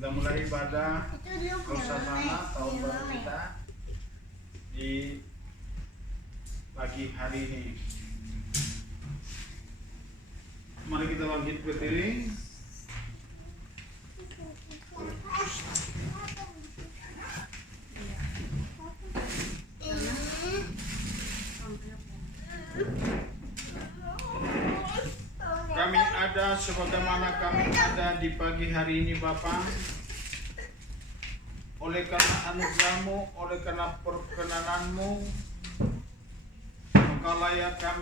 Kita mulai ibadah Rosasana tahun baru kita di pagi hari ini. Mari kita bangkit berdiri. Kami ada sebagaimana kami ada di pagi hari ini Bapa. Oleh karena anugerah-Mu, oleh karena perkenananmu, Engkau layakkan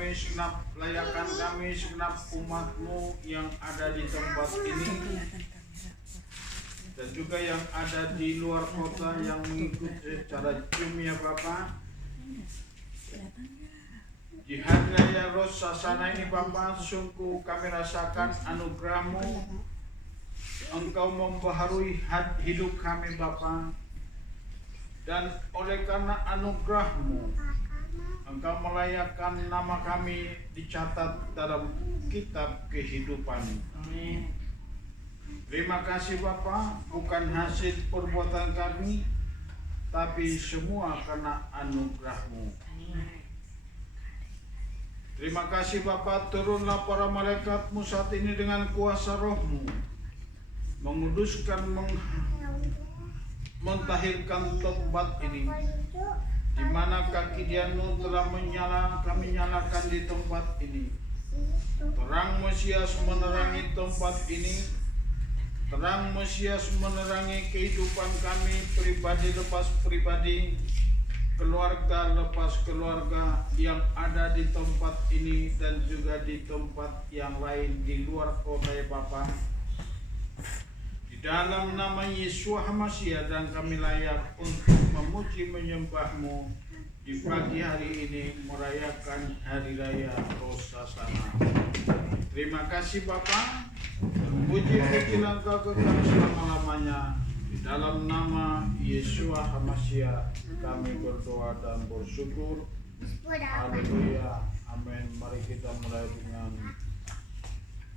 kami segenap umat-Mu yang ada di tempat ini dan juga yang ada di luar kota yang mengikuti secara Zoom ya Bapa. Di hari raya Rosasana ini Bapa, sungguh kami rasakan anugerah-Mu. Engkau membaharui hidup kami Bapa. Dan oleh karena anugerah-Mu, Engkau melayakkan nama kami dicatat dalam kitab kehidupan. Amin. Terima kasih Bapa, bukan hasil perbuatan kami, tapi semua karena anugerah-Mu. Terima kasih Bapa, turunlah para malaikat-Mu saat ini dengan kuasa Roh-Mu, menguduskan, mentahirkan tempat ini, di mana kaki Dian-Mu telah menyala, kami nyalakan di tempat ini. Terang Mesias menerangi tempat ini, terang Mesias menerangi kehidupan kami, pribadi lepas pribadi, keluarga lepas keluarga yang ada di tempat ini dan juga di tempat yang lain di luar kota ya Bapa. Di dalam nama Yesus HaMasyiah, dan kami layak untuk memuji menyembah-Mu di pagi hari ini merayakan hari raya Rosasana. Terima kasih Bapa. Puji-pujilah Engkau kekal selama-lamanya. Di dalam nama Yesus HaMasyiah kami berdoa dan bersyukur. Haleluya. Amin. Mari kita mulai dengan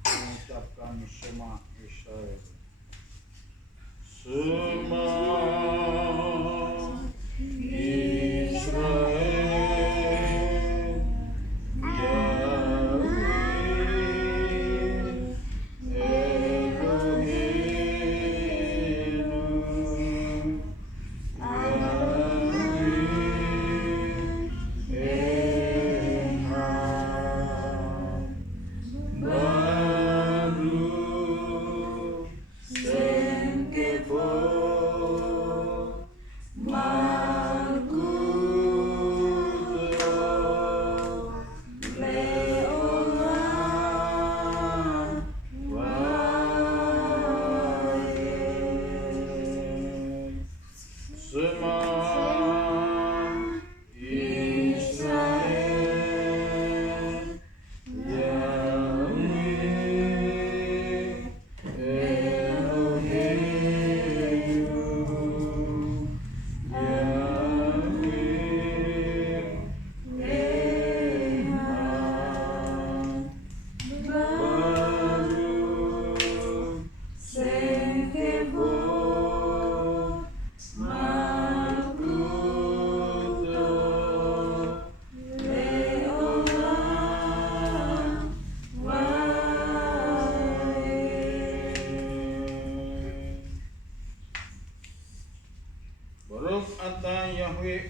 mengucapkan Shema Israel. Shema Israel,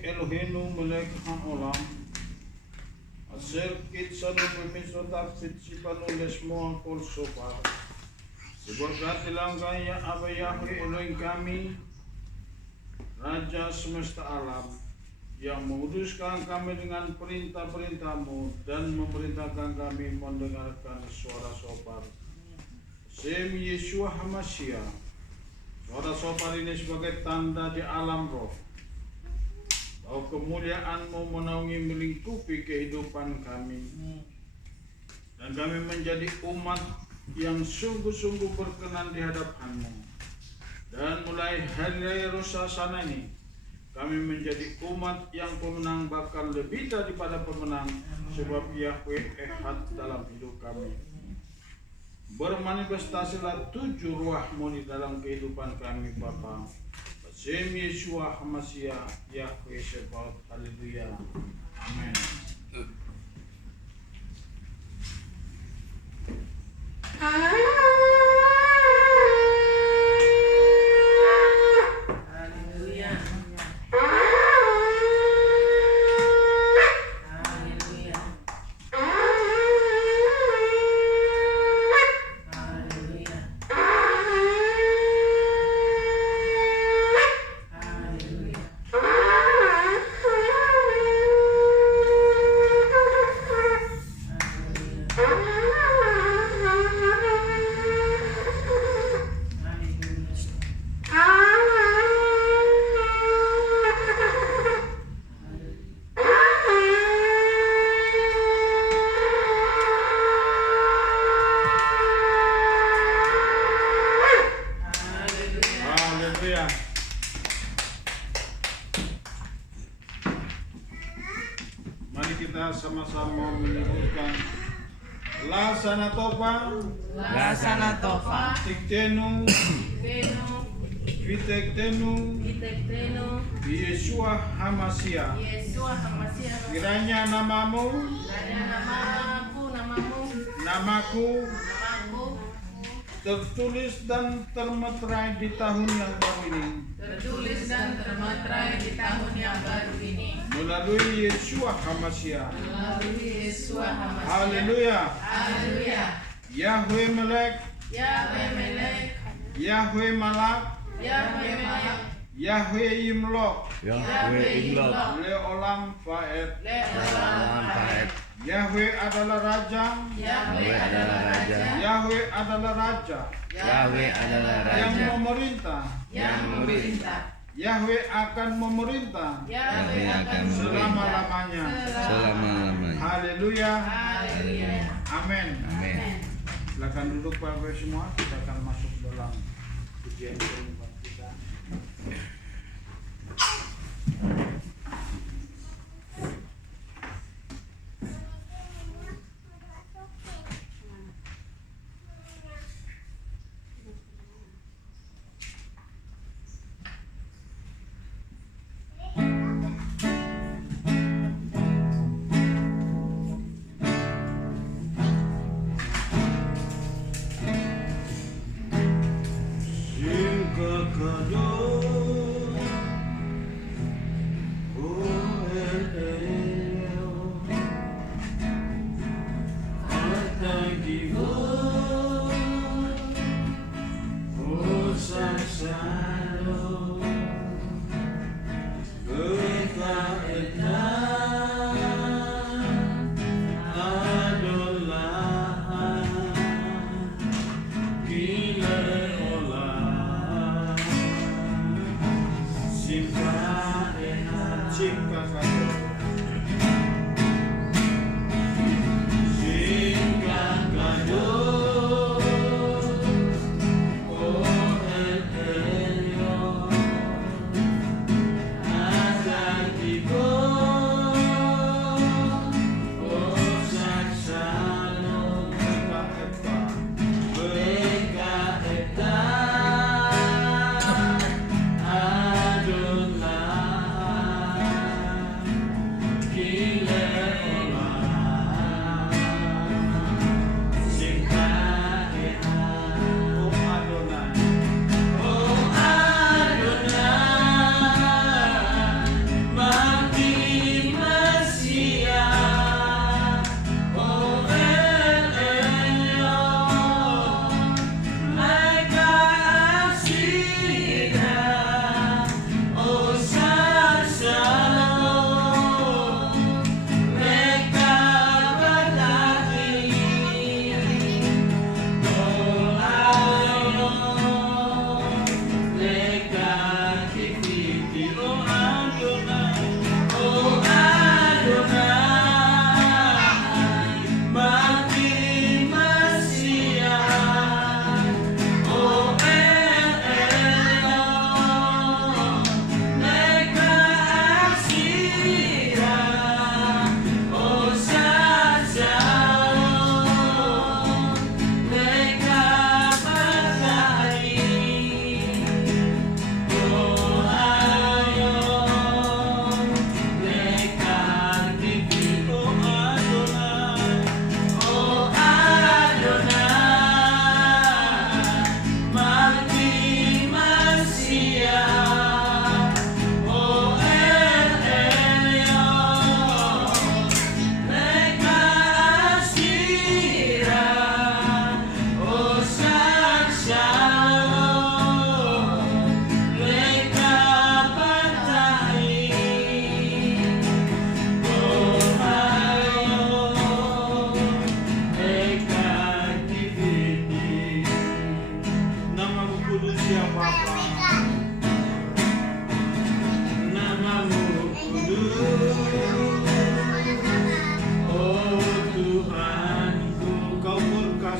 Elohenu melek haolam asel kit sanu pemisotak sipanu lesmo kol sopar sebagai telangkaya apa Yahweh Elohim kami, Raja semesta alam, yang menguduskan kami dengan perintah-perintah-Mu dan memerintahkan kami mendengarkan suara sopar. Sem Yesus HaMasyiah. Suara sopar ini sebagai tanda di alam roh bahwa kemuliaan-Mu menaungi melingkupi kehidupan kami, dan kami menjadi umat yang sungguh-sungguh berkenan di hadapan-Mu. Dan mulai hari raya Rosasana ini, kami menjadi umat yang pemenang, bakal lebih daripada pemenang, sebab Yahweh Ehad dalam hidup kami. Bermanifestasilah 7 ruah-Mu di dalam kehidupan kami Bapa. Basem Yeshua HaMashiach, Yahweh Shebaot, haleluya. Amin. Mari kita sama-sama menyebutkan Lasana Tova, Tiktenu, Vitektenu, Yeshua HaMashiach. Kiranya namaku tertulis dan termeterai di tahun yang baru ini. Melalui Yeshua HaMashiach. Haleluya. Yahweh Melek, Yahweh Malak, Yahweh Imlok, Leolam Faed. Yahweh adalah Raja, Yahweh adalah Raja, yang memerintah, Yahweh akan memerintah selama-lamanya. Haleluya. Amin. Silakan duduk Bapak semua, kita akan masuk dalam pujian kehidupan kita. Sing kekadosan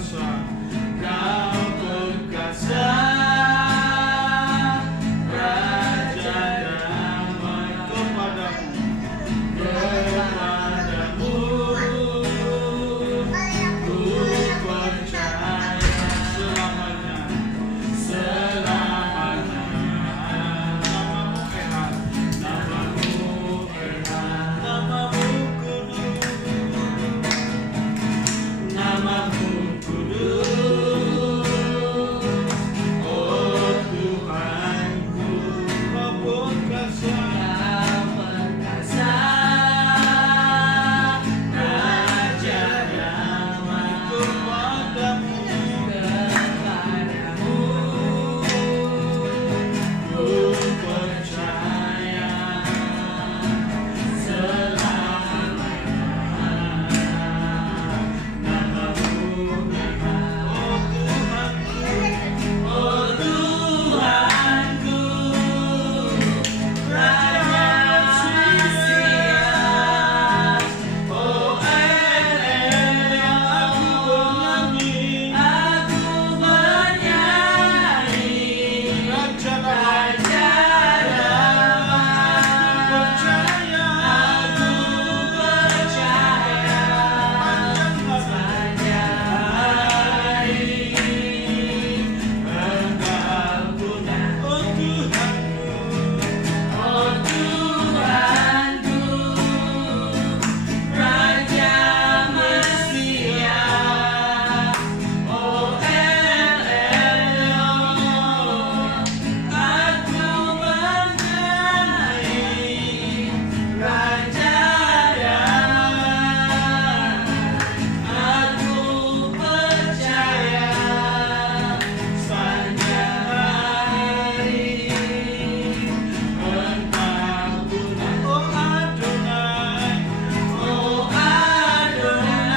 perkasa, Kau perkasa, Raja damai. Kepadamu ku percaya selamanya, selamanya. Namamu Ehat, namamu Ehat, namamu kudus, namamu kudus. Oh Tuhanku, Kau perkasa, Raja damai. Kepadamu ku percaya selamanya. Namamu Ehat, oh Tuhanku, Raja Mesias, oh El Elyon, aku bernyanyi, Raja damai, aku percaya, panjang hari Engkau Tuhan, oh Tuhanku, Raja Mesias, oh El Elyon, aku bernyanyi, Raja damai, aku percaya sepanjang hari Engkau Tuhan, oh Adonai,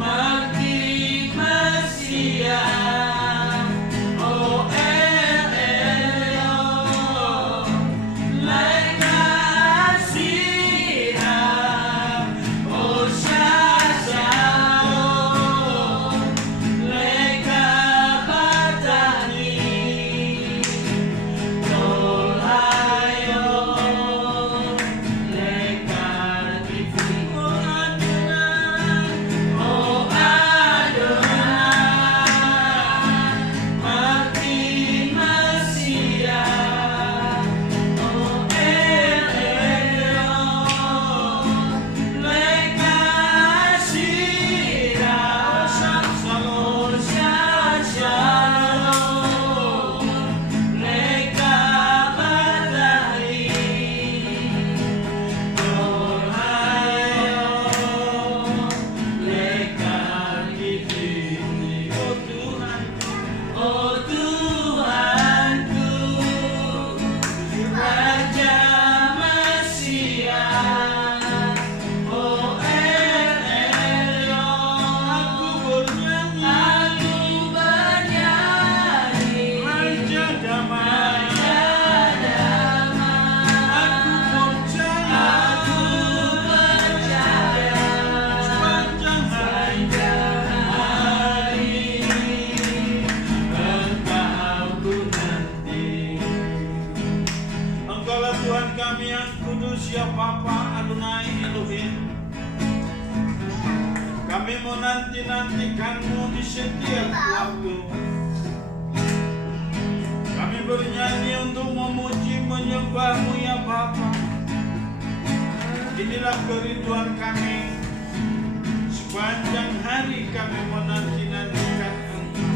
Mati Mesias, oh El Elyon, Lekasihah, oh Syazalon, Lekabatani, Tolhayon, Lekadifri, oh Adonai, Mati Mesias, oh El Elyon, Lekasihah, oh Syazalon, Lekabatani, Tolhayon, Lekadifri. Oh Tuhanku, Raja Mesias, oh El Elyon, aku bernyanyi, Raja damai, aku percaya sepanjang hari Engkau ku nanti. Engkaulah Tuhan kami yang kudus, ya Bapa Adonai Elohim. Kami menanti-nantikan-Mu di setiap waktu. Kami bernyanyi untuk memuji menyembah-Mu, ya Bapa. Inilah kerinduan kami. Sepanjang hari kami menanti-nantikan Engkau.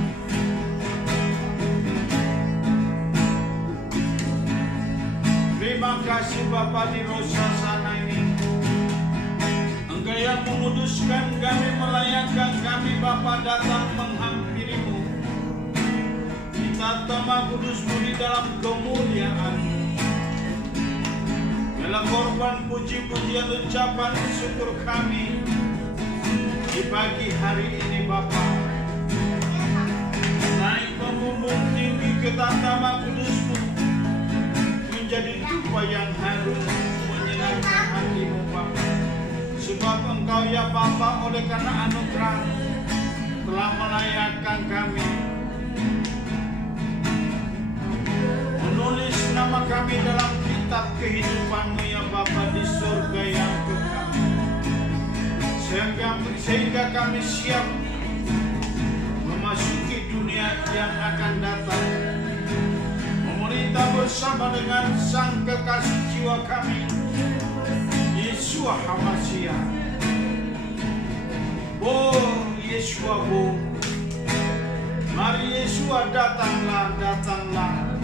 Terima kasih Bapa di Rosasana ini. Engkau yang menguduskan kami, melayakkan kami Bapa datang menghampiri-Mu. Kita tata kudus-Mu di dalam kemuliaan. Biarlah korban puji-pujian ucapan syukur kami di pagi hari ini Bapa. Naik membumbung tinggi ke tatama kudus-Mu, menjadi dupa yang harum menyenangkan hati-Mu Bapa. Sebab Engkau ya Bapa oleh karena anugerah telah melayakkan kami, menulis nama kami dalam kitab kehidupan-Mu ya Bapa di surga yang kekal, sehingga kami siap memasuki dunia yang akan datang, memerintah bersama dengan Sang Kekasih jiwa kami, Yeshua HaMashiach. Oh Yeshua, oh mari Yeshua datanglah, datanglah.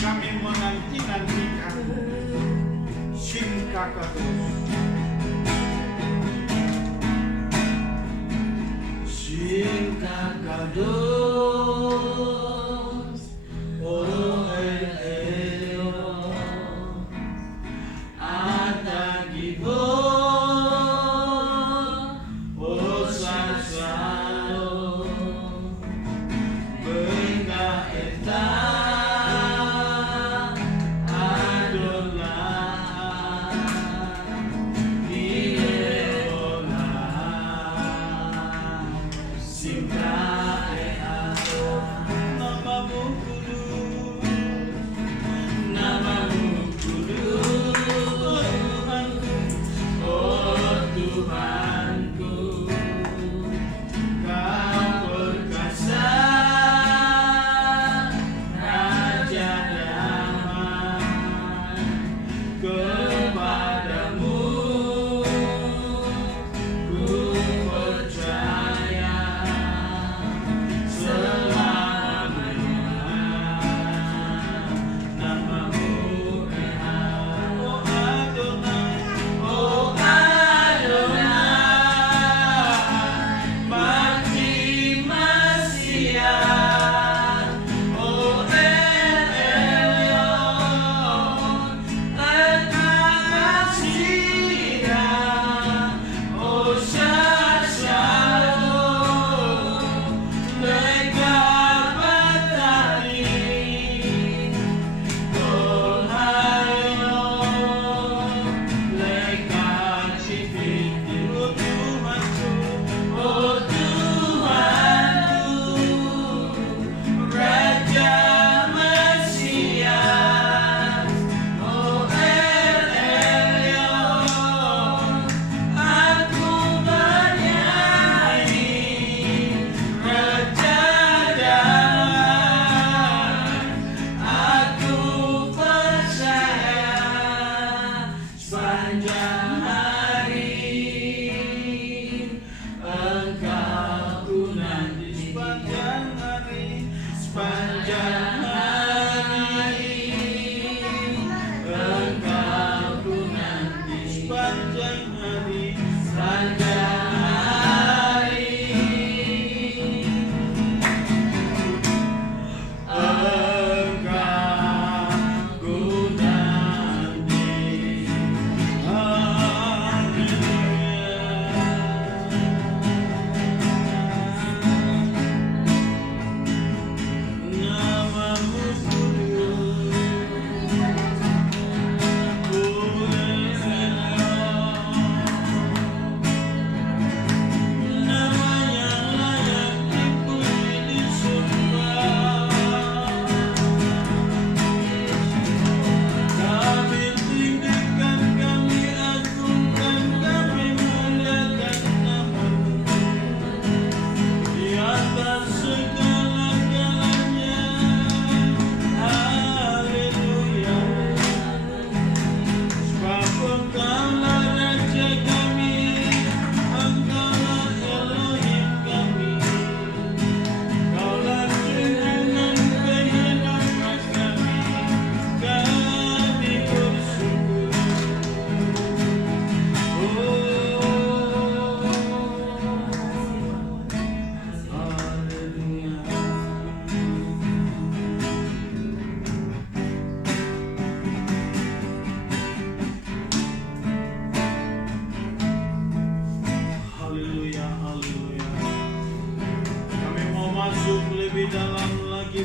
Kami menanti-nantikan Singka Kados. Singka Kados, oh Elyon, Ata Gibor, oh Sasalo, Benga Eta.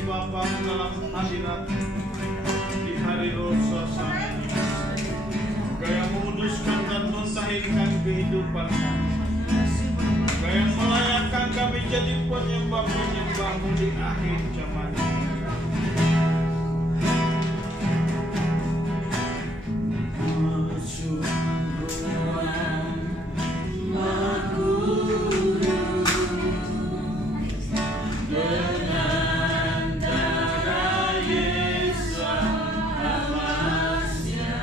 Bapa dalam hadirat di hari Roh Sasana, Engkau yang menguduskan dan mentahirkan perbaikan kehidupan kami. Engkau yang melayakkan kami jadi penyembah-penyembah-Mu di akhir zaman ini. Masuk ruang makhluk dengan darah Yesus amasnya.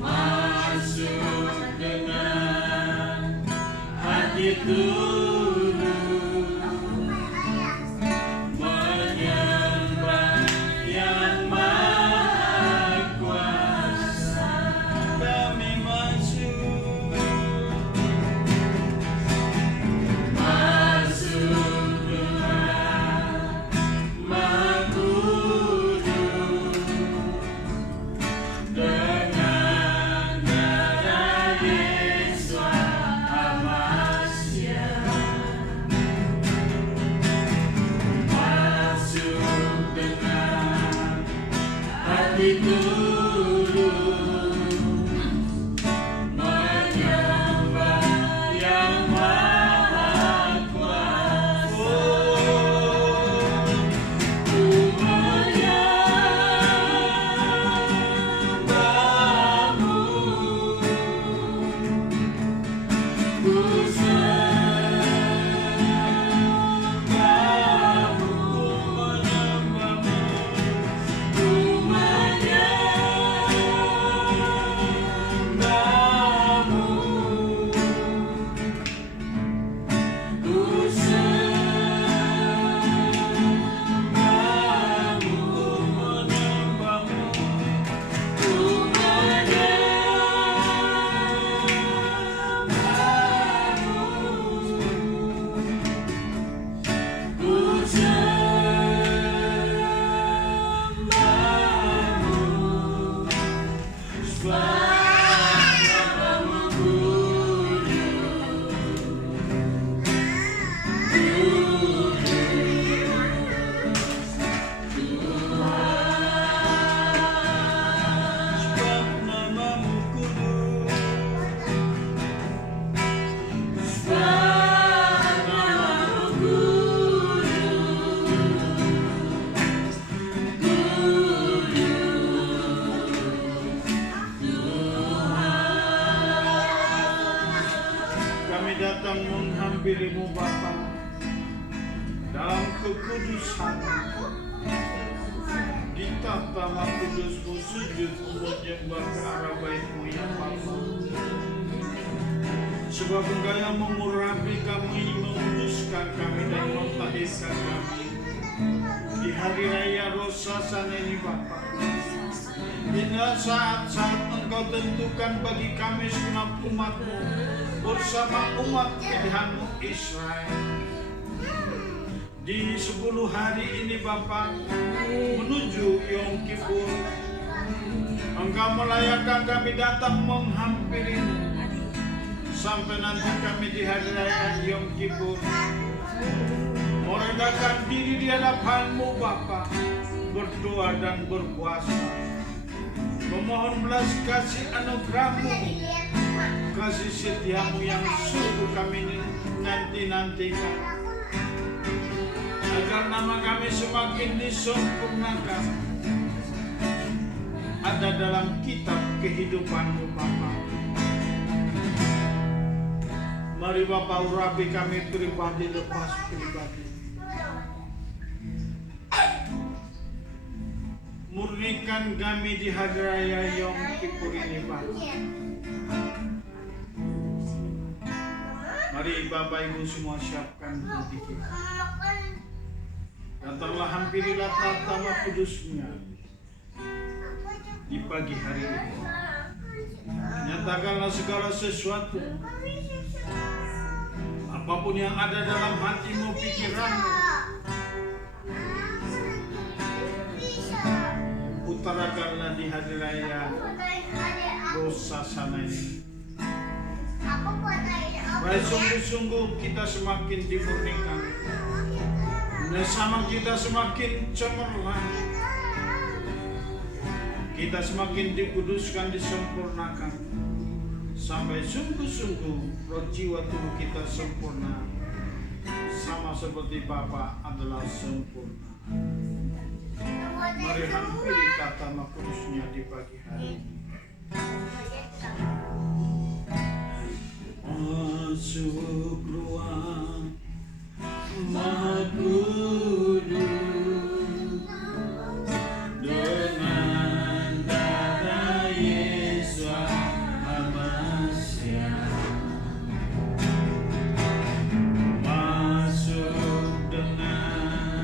Masuk dengan hati tulus menyembah yang Maha Kuasa. Kami masuk dengan Maha Kudus dengan darah Yesus amasya. Masuk dengan hati tulus menyembah yang Maha Kuasa. Ku menyembah-Mu, ku sembah-Mu, menyembah-Mu, ku menyembah-Mu, ku sembah-Mu, menyembah-Mu, ku menyembah-Mu, ku sembah-Mu, sembah-Mu Namamu kudus, sebab namamu kami datang menghampiri-Mu Bapa dalam kekudusan. Di tata kudus-Mu sujud menyembah ke arah bait-Mu yang Bapa. Sebab Engkau yang mengurapi kami, menguduskan kami dan mentahirkan kami di hari raya Rosh Hashanah ini Bapa. Inilah saat-saat Engkau tentukan bagi kami segenap umat-Mu bersama umat pilihan-Mu Israel. Di 10 hari ini Bapa menuju Yom Kippur, Engkau melayakkan kami datang menghampiri-Mu sampai nanti kami di hari raya Yom Kippur merendahkan diri di hadapan-Mu Bapa, berdoa dan berpuasa, memohon belas kasih anugerah-Mu, kasih setia-Mu yang sungguh kami nanti-nantikan, agar nama kami semakin disempurnakan ada dalam kitab kehidupan-Mu Bapa. Mari Bapa urapi kami pribadi lepas pribadi. Murnikan kami di hari raya Yom Kippur ini Bapa. Mari Bapak Ibu semua siapkan hati kita. Datanglah hampirilah tata kudusnya di pagi hari ini. Nyatakanlah segala sesuatu, apapun yang ada dalam hatimu, pikiranmu, utarakanlah di hari raya Rosh Hashanah ini. Baik, sungguh-sungguh kita semakin dimurnikan, sama kita semakin cemerlang. kita semakin dikuduskan, disempurnakan, sampai sungguh-sungguh roh jiwa tubuh kita sempurna, sama seperti Bapa adalah sempurna. Mari hampiri tata Maha Kudusnya di pagi hari ini. Masuk ruang Maha Kudus dengan darah Yesus Masiah. Masuk dengan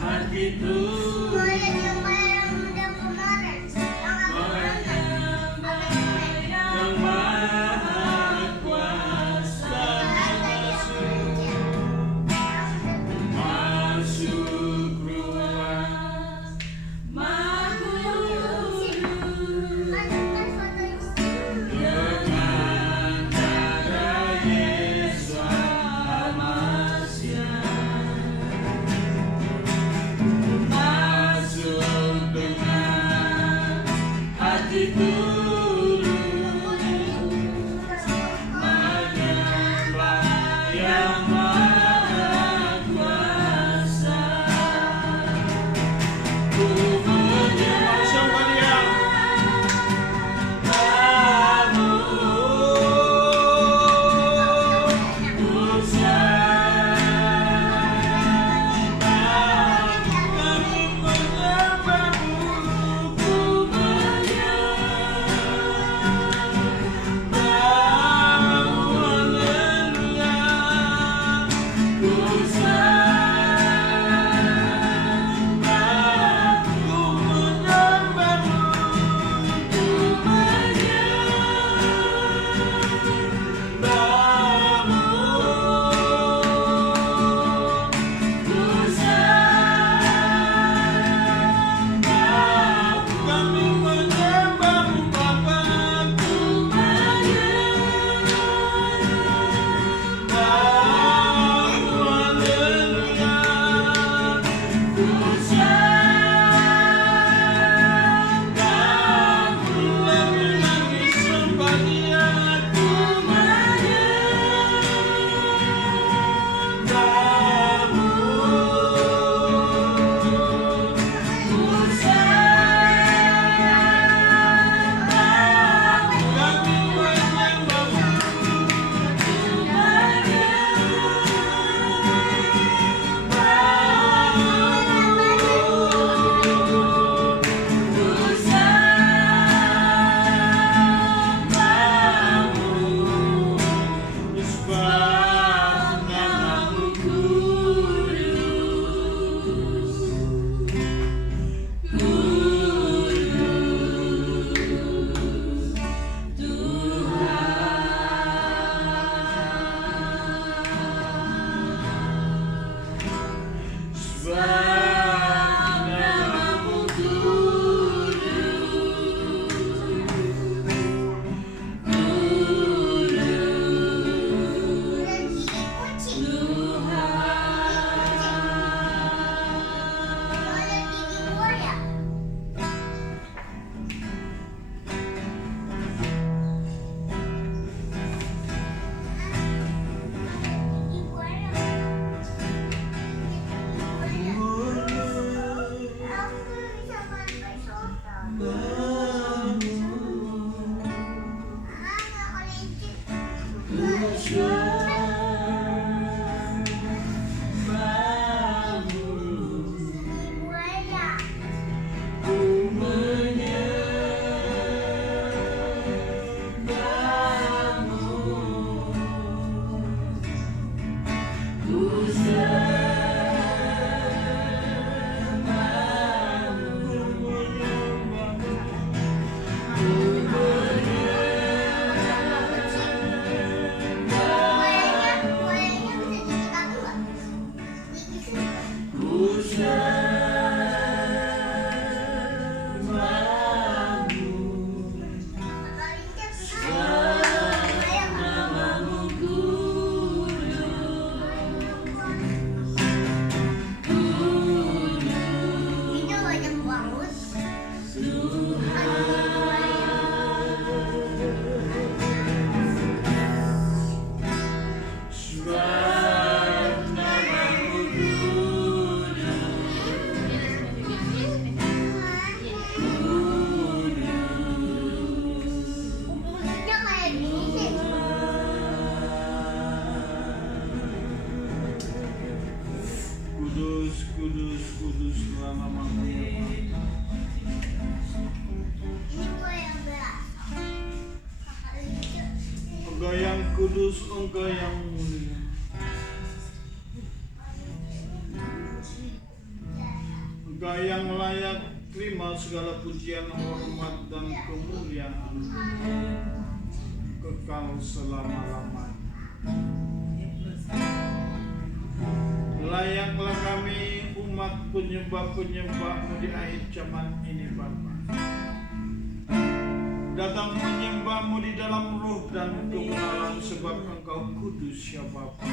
hati Engkau yang kudus, Engkau yang mulia. Engkau yang layak terima segala pujian, hormat, dan kemuliaan kekal selama-lamanya. Layaklah kami umat penyembah-penyembah-Mu di akhir zaman ini, Bapa. Datang menyembah-Mu di dalam roh dan kebenaran, sebab Engkau kudus, ya Bapa.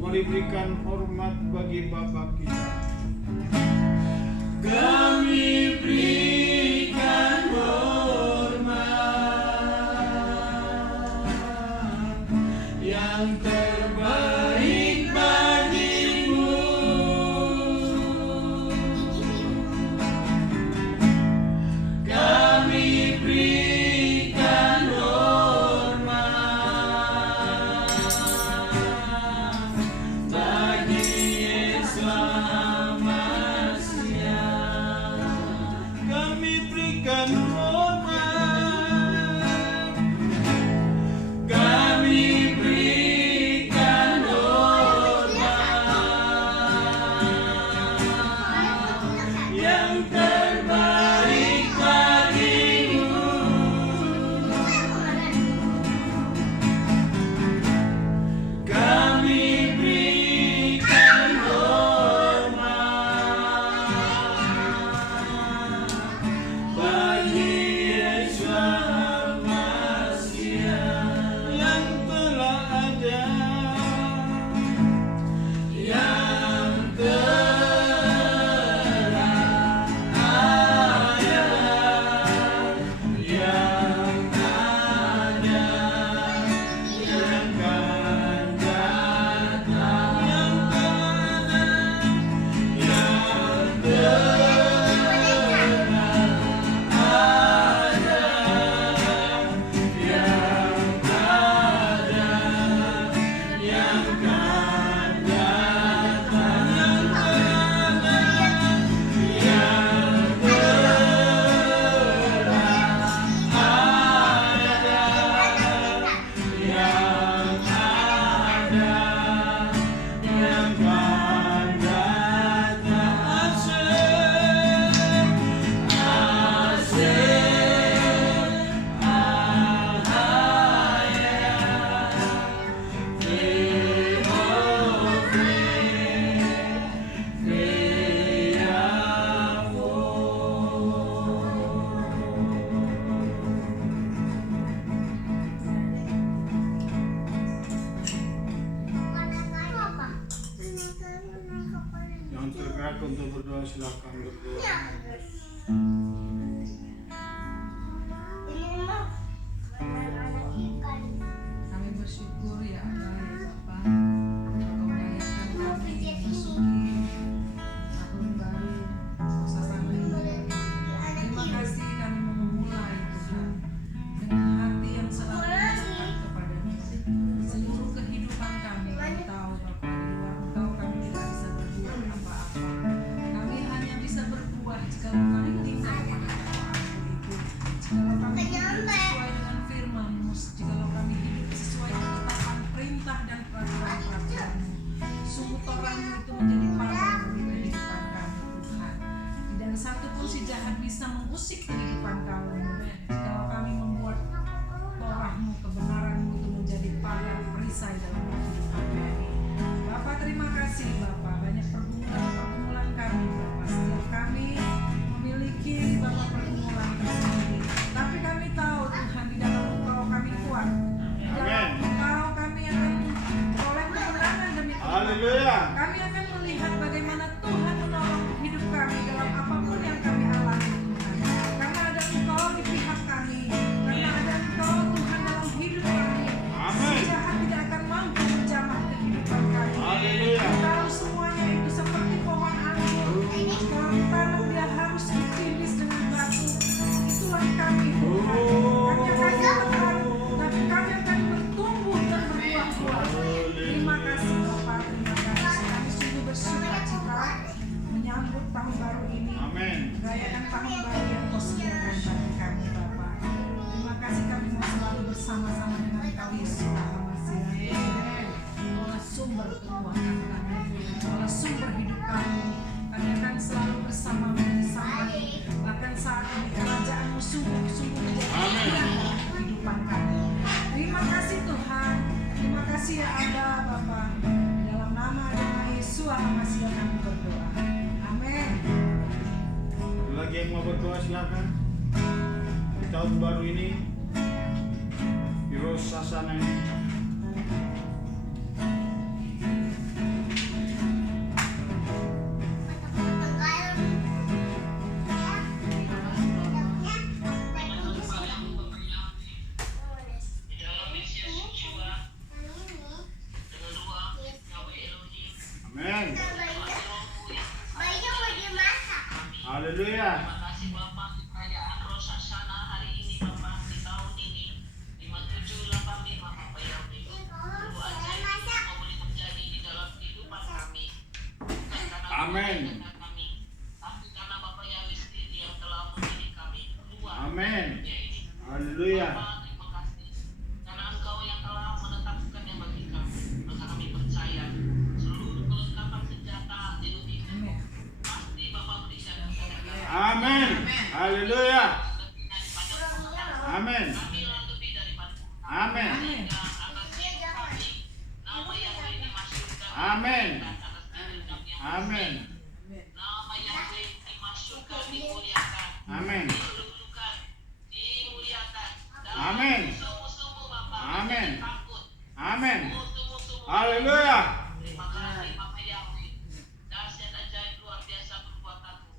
Mari berikan hormat bagi Bapa kita. Kami berikan hormat yang terbaik bagimu. Kami berikan hormat bagi Yesus Masia. Kami berikan hormat. Kami berikan hormat yang terbaik bagimu. Kami berikan hormat bagi Yesus Masia Yang telah ada, yang telah ada, yang ada, yang akan datang, yang telah ada, yang yang tergerak untuk berdoa silakan berdoa. Kami bersyukur ya Allah ya Bapa, Engkau menayangkan kami memasuki tahun baru bersama ini. Terima kasih kami mau memulai Tuhan dengan hati yang selalu berserah kepada-Mu. Seluruh kehidupan kami Kami tahu Bapa, di luar Engkau kami tidak bisa berbuat apa-apa. Kami hanya bisa berbuat jika kami tinggal pada kata-Mu itu. Jika kami hidup sesuai dengan firman-Mu, jika kami hidup sesuai ketetapan perintah dan peraturan-peraturan-Mu. Sungguh Torah-Mu itu menjadi pagar bagi kehidupan kami Tuhan. Tidak satu pun si jahat bisa mengusik kehidupan kami. Jika kami membuat Torah-Mu, kebenaran-Mu itu menjadi pagar perisai dalam kehidupan kami. Bapak terima kasih Bapak, banyak pergumulan kami Bapak. Setiap kami memiliki Bapak pergumulan tersendiri. Tapi kami tahu Tuhan di dalam Engkau kami kuat. Di dalam Engkau kami akan oleh kemenangan demi kemenangan. Haleluya. Kami akan melihat bagaimana Tuhan menolong hidup kami dalam apapun yang kami alami Tuhan. Karena ada Engkau di pihak kami. Karena ada Engkau Tuhan dalam hidup kami. Amin. Si jahat tidak akan mampu menjamah kehidupan kami. Haleluya. Tahu semuanya itu seperti Rayakan tahun baru yang Kau sediakan bagi kami Bapa. Terima kasih kami mau selalu bersama-sama dengan Kau Yesus Masih. Kaulah sumber kekuatan kami, Kaulah sumber hidup kami. Kami akan selalu bersama kami, bahkan saat ini kerajaanmu sungguh-sungguh menjadi kehidupan kami. Terima kasih Tuhan, terima kasih ya Allah Bapa. Dalam nama Yesus Masih kami berdoa. Amin. Lagi yang mau berdoa silakan. Di tahun baru ini, Biro Sasana ini. Amin. Haleluya. Terima kasih Bapak di perayaan Rosh Hashanah hari ini Bapak di tahun ini 5785 Bapak Yahweh. Doa ajaib mau boleh terjadi di dalam kehidupan kami. Bukan karena Amin. kami, tapi karena Bapak Yahweh sendiri yang telah memilih kami keluar. Amin. dunia ini. Haleluya. Bapak, terima kasih karena Engkau yang telah menetapkannya bagi kami. Maka kami percaya seluruh kelengkapan senjata Elohim pasti Bapak berikan kepada kami. Amin. Haleluya. Amin. Amin. Amin. Amin. Amin. Amin. Amin. Amin. Haleluya. Terima kasih Bapak Yahweh. Dahsyat ajaib luar biasa perbuatanmu.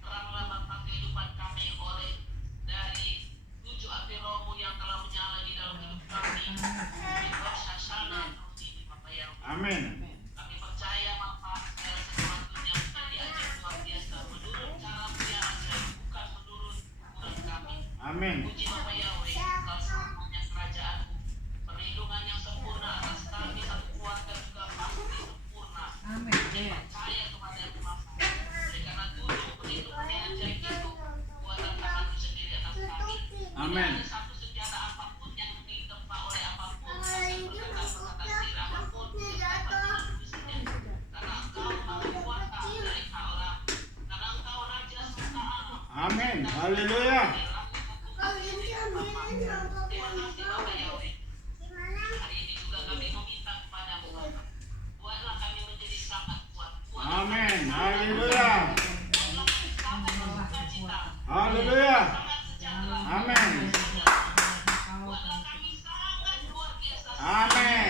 Teranglah Bapa kehidupan kami oleh dari 7 api rohmu yang telah menyala di dalam hidup kami. Di Rosh Hashanah ini Bapak Yahweh. Amin. Kami percaya Bapa segala sesuatunya menjadi ajaib luar biasa menurut cara-Mu yang ajaib, bukan menurut ukuran kami. Amin. Puji Bapak Yahweh, Engkau semuanya kerajaan-Mu. Perlindungan yang sempurna atas kami satu keluarga juga pasti sempurna. Amin. Percaya kepada-Mu Bapa. Oleh karena dulu perlindungan yang ajaib itu buatan tangan-Mu sendiri atas kami. Amin. Tidak ada satu senjata apapun yang ditempa oleh apapun, bahkan perkataan-perkataan sirah apapun, karena Engkau maha kuasa dari Allah, karena Engkau Raja serta Allah. Amin. Haleluya. Terima kasih Bapak Yahweh. Hari ini juga kami meminta kepada-Mu Bapa. Buatlah kami menjadi sangat kuat. Buatlah kami Amin. Haleluya. buatlah kami sangat bersukacita. Haleluya. Sangat sejahtera. Amin. Buatlah kami sangat luar biasa. Amin.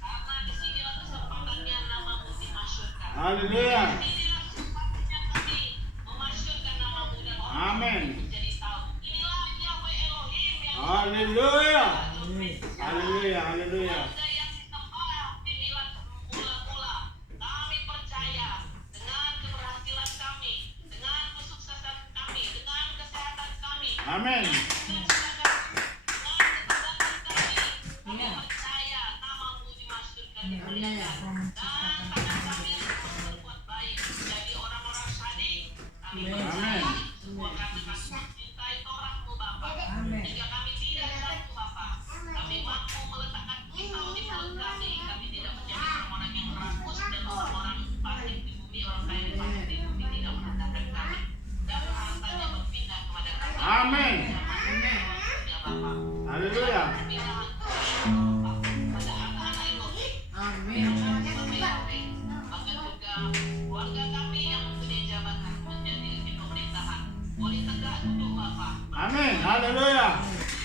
Karena disinilah kesempatannya nama-Mu dimasyhurkan. Haleluya. Inilah kesempatannya kami memasyhurkan nama-Mu dan orang Amin. menjadi tahu. Inilah Yahweh Elohim yang Haleluya. Haleluya. Haleluya. Keluarga yang disembah inilah mula-mula. Kami percaya dengan keberhasilan kami, dengan kesuksesan kami, dengan kesehatan kami, Amin. dengan ketegangan kami. Kami percaya nama-Mu dimasyhurkan, dimuliakan. Dan tangan kami yang terus berbuat baik menjadi orang-orang sadik. Kami percaya semua karena kami mencintai Torah-Mu Bapa. Amin. Jika kami tidak jatuh Bapa, kami mampu meletakkan pisau di mulut kami. Kami tidak menjadi orang-orang yang rakus dan orang-orang fasik di bumi, orang kaya dan fasik di bumi tidak menentangkan kami. Dan hartanya berpindah kepada kami. Amin. Ya Bapa. Haleluya. Pindahan Bapa pada anak-anak Elohim. Bapak Yahweh, bahkan juga keluarga kami yang mempunyai jabatan menjadi di pemerintahan. Boleh tegak duduk Bapa. Amin. Haleluya.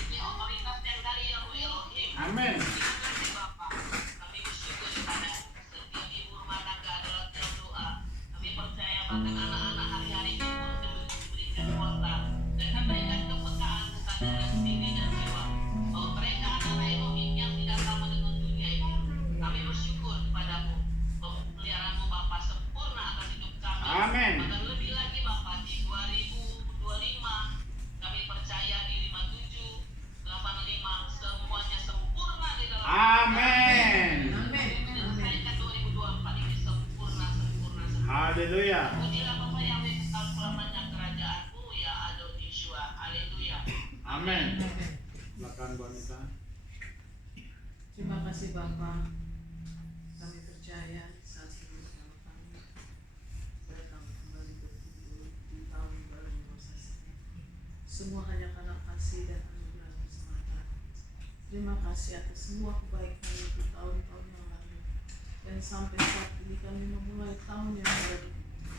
Ini otoritas yang dari Yahweh Elohim. Amin. Terima kasih Bapak. Kami bersyukur kepada setiap ibu rumah tangga adalah tiap doa. Kami percaya bahkan anak-anak hari-hari ini pun diberikan kuasa dan diberikan kepekaan, kesadaran diri dan jiwa bahwa mereka adalah Elohim yang tidak sama dengan dunia ini. Kami bersyukur kepadamu, pemeliharaan-Mu Bapa sempurna atas hidup kami. Amin. Bahkan lebih lagi Bapa di 2025 kami percaya di 57, 85 semuanya sempurna di dalam Amin. menyelesaikan 2024 ini sempurna. Haleluya. Pujilah Bapa Yahweh, Engkau telah Amin. Silakan Bu Anita. Terima kasih Bapak. Kami percaya saat ini kalau kami datang kembali berkumpul di tahun baru Moses ini. Semua hanya karena kasih dan anugerah semata. Terima kasih atas semua kebaikan di tahun-tahun yang lalu. Dan sampai saat ini kami memulai tahun yang baru.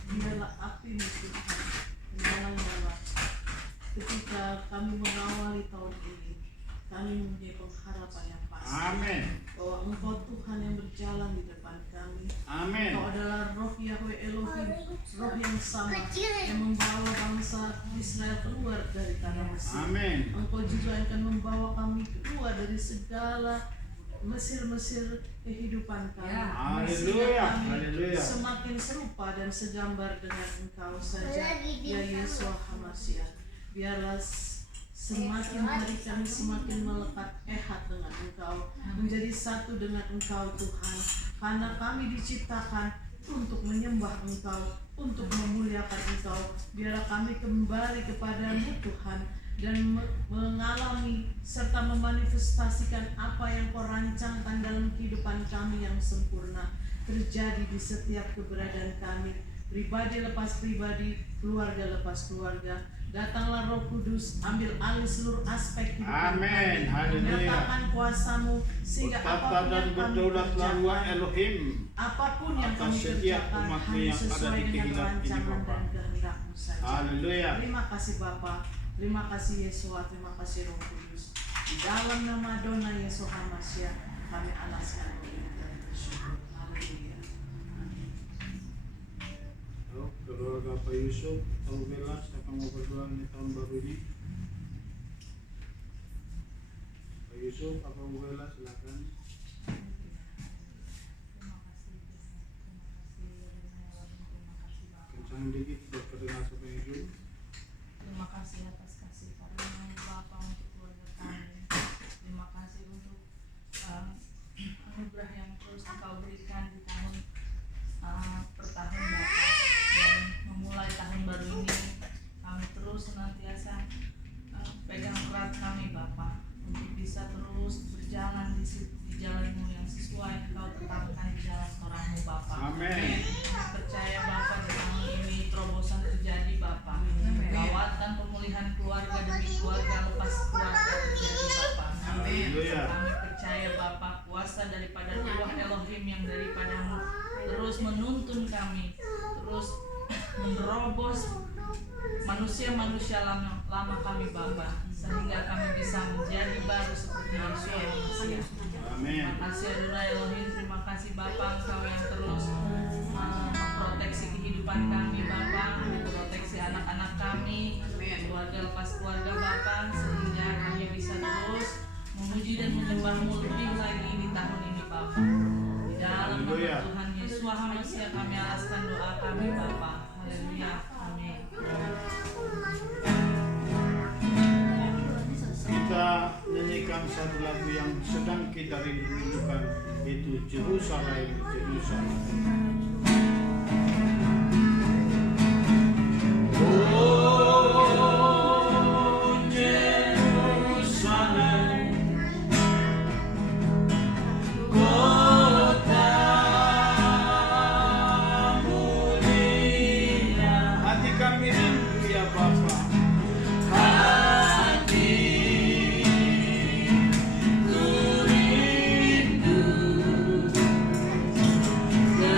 Biarlah api Tuhan menyala-nyala. Ketika kami mengawali tahun ini, kami mempunyai pengharapan yang pasti. Amin. Bahwa Engkau Tuhan yang berjalan di depan kami. Amin. Engkau adalah Roh Yahweh Elohim, Roh yang sama yang membawa bangsa Israel keluar dari tanah Mesir. Amin. Engkau juga akan membawa kami keluar dari segala Mesir kehidupan kami. Haleluya. Sehingga kami Haleluya. semakin serupa dan segambar dengan Engkau saja, ya Yesus HaMashiach. Biarlah semakin hari kami semakin melekat ehat dengan Engkau, menjadi satu dengan Engkau Tuhan, karena kami diciptakan untuk menyembah Engkau, untuk memuliakan Engkau. Biarlah kami kembali kepadamu Tuhan dan mengalami serta memanifestasikan apa yang Kau rancangkan dalam kehidupan kami yang sempurna terjadi di setiap keberadaan kami, pribadi lepas pribadi, keluarga lepas keluarga. Datanglah Roh Kudus, ambil alih seluruh aspek kehidupan Amin. kami. Haleluya. Nyatakan kuasa-Mu sehingga Bertata apapun dan yang kami berdaulat lalu kerjakan, Elohim apapun yang atas kami setiap kerjakan umat-Mu hanya yang ada sesuai di dengan kehidupan ini, rancangan Bapa. dan kehendak-Mu saja. Haleluya. Terima kasih Bapa, terima kasih Yesus, terima kasih Roh Kudus. Di dalam nama Dona Yesus HaMashiach kami alaskan dan bersyukur. Haleluya. Keluarga Pak Yusuf, tahu bela, siapa mau berdoa ini tahun baru ini? Pak Yusuf, apa mau bela? Silakan. Kencang dikit, biar kedengar Pak Yusuf. Terima kasih atas kasih karunia Bapa untuk keluarga kami. Terima kasih untuk anugerah yang terus Engkau berikan di tahun per tahun Bapa. Dan memulai tahun baru ini kami terus senantiasa pegang erat kami Bapa untuk bisa terus berjalan di jalan-Mu yang sesuai Engkau tetapkan di jalan Torah-Mu Bapa. Amin. Kami percaya Bapa di tahun ini terobosan terjadi Bapa. Lawatan pemulihan keluarga demi keluarga lepas keluarga terjadi Bapa. Haleluya. Kami percaya Bapa kuasa daripada Roh Elohim yang daripada-Mu terus menuntun kami, terus menerobos manusia-manusia lama kami Bapa, sehingga kami bisa menjadi baru seperti Yesus HaMashiach. Amin. Terima kasih Adonai Elohim, terima kasih Bapa Engkau yang terus memproteksi kehidupan kami Bapa, memproteksi anak-anak kami, keluarga lepas keluarga Bapa, sehingga kami bisa terus memuji dan menyembah-Mu lebih lagi di tahun ini Bapa. Di dalam nama Tuhan Yesus HaMashiach kami alaskan doa kami Bapa. Haleluya. Amin. Kita nyanyikan satu lagu yang sedang kita rindukan, yaitu Jerusalem, Jerusalem. Oh, Jerusalem, kota mulia. Hati kami rindu ya Bapa. Hatiku rindu ke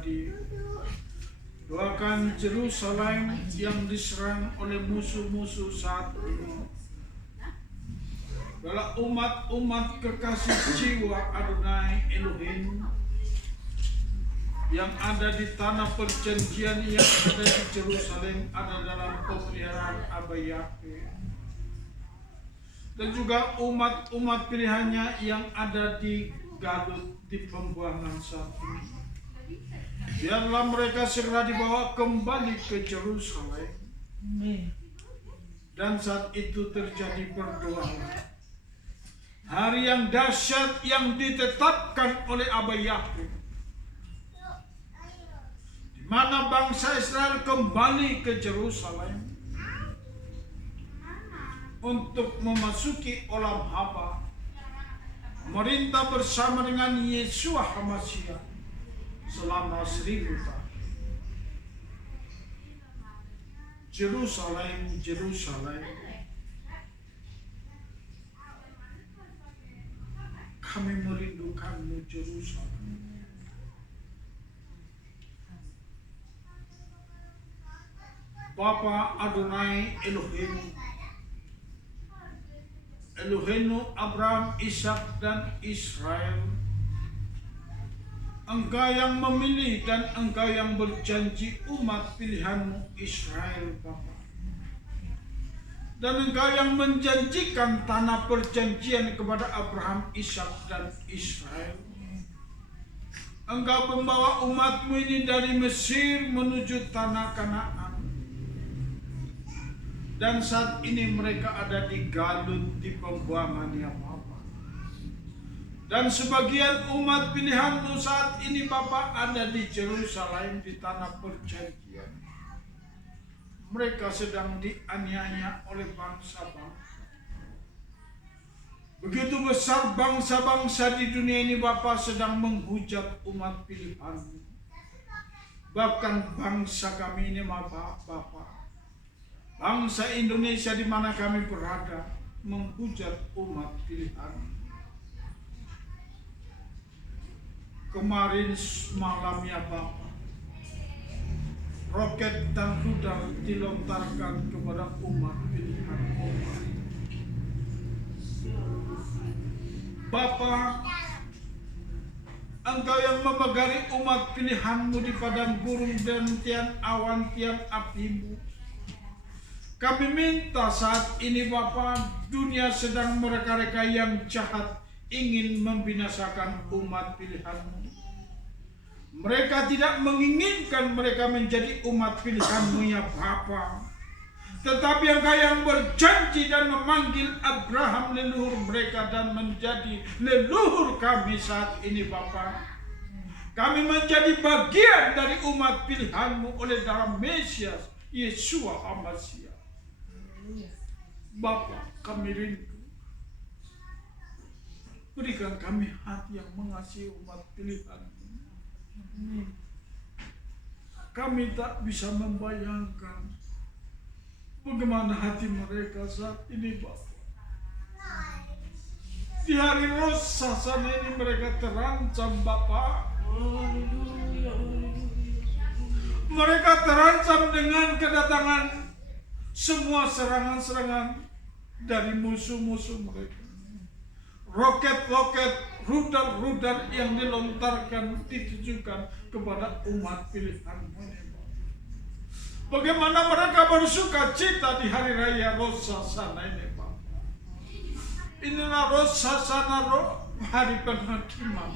terjadi. Doakan Yerusalem yang diserang oleh musuh-musuh saat ini. Adalah umat-umat kekasih jiwa Adonai Elohim yang ada di tanah perjanjian, yang ada di Yerusalem, ada dalam pemeliharaan Abba Yahweh. Dan juga umat-umat pilihannya yang ada di Galut, di pembuangan saat ini. Biarlah mereka segera dibawa kembali ke Yerusalem. Dan saat itu terjadi perdoaan. Hari yang dahsyat yang ditetapkan oleh Abba Yahweh, di mana bangsa Israel kembali ke Yerusalem untuk memasuki olam haba, merintah bersama dengan Yeshua HaMashiach selama 1000 tahun. Yerusalem, Yerusalem, kami merindukanmu, Yerusalem. Bapa Adonai Elohim, Elohenu Abraham, Ishak dan Israel, Engkau yang memilih dan Engkau yang berjanji umat pilihanmu Israel, Bapa. Dan Engkau yang menjanjikan tanah perjanjian kepada Abraham, Ishak dan Israel. Engkau membawa umatmu ini dari Mesir menuju tanah Kanaan. Dan saat ini mereka ada di Galut, di pembuangan, ya Bapa. Dan sebagian umat pilihanmu saat ini, Bapa, ada di Yerusalem, di tanah perjanjian. Mereka sedang dianiaya oleh bangsa-bangsa. Begitu besar bangsa-bangsa di dunia ini, Bapa, sedang menghujat umat pilihanmu. Bahkan bangsa kami ini, Bapa, bangsa Indonesia di mana kami berada, menghujat umat pilihanmu. Kemarin malam, ya Bapa, roket dan rudal dilontarkan kepada umat pilihan umat. Bapa, Engkau yang memegari umat pilihanmu di padang gurun dan tiang awan, tiang apimu. Kami minta saat ini, Bapa, dunia sedang mereka-reka yang jahat ingin membinasakan umat pilihanmu. Mereka tidak menginginkan mereka menjadi umat pilihanmu, ya Bapa. Tetapi Engkau yang berjanji dan memanggil Abraham leluhur mereka dan menjadi leluhur kami saat ini, Bapa. Kami menjadi bagian dari umat pilihanmu oleh darah Mesias Yeshua HaMashiach. Bapa, kami rindu. Berikan kami hati yang mengasihi umat pilihan. Kami tak bisa membayangkan bagaimana hati mereka saat ini, Bapak. Di hari Rosh Hashanah ini mereka terancam, Bapak. Mereka terancam dengan kedatangan semua serangan-serangan dari musuh-musuh mereka. Roket-roket, rudal-rudal yang dilontarkan ditujukan kepada umat pilihan. Bagaimana mereka bersuka cita di hari raya Rosh Hashanah ini, Pak. Inilah Rosh Hashanah, hari penghakiman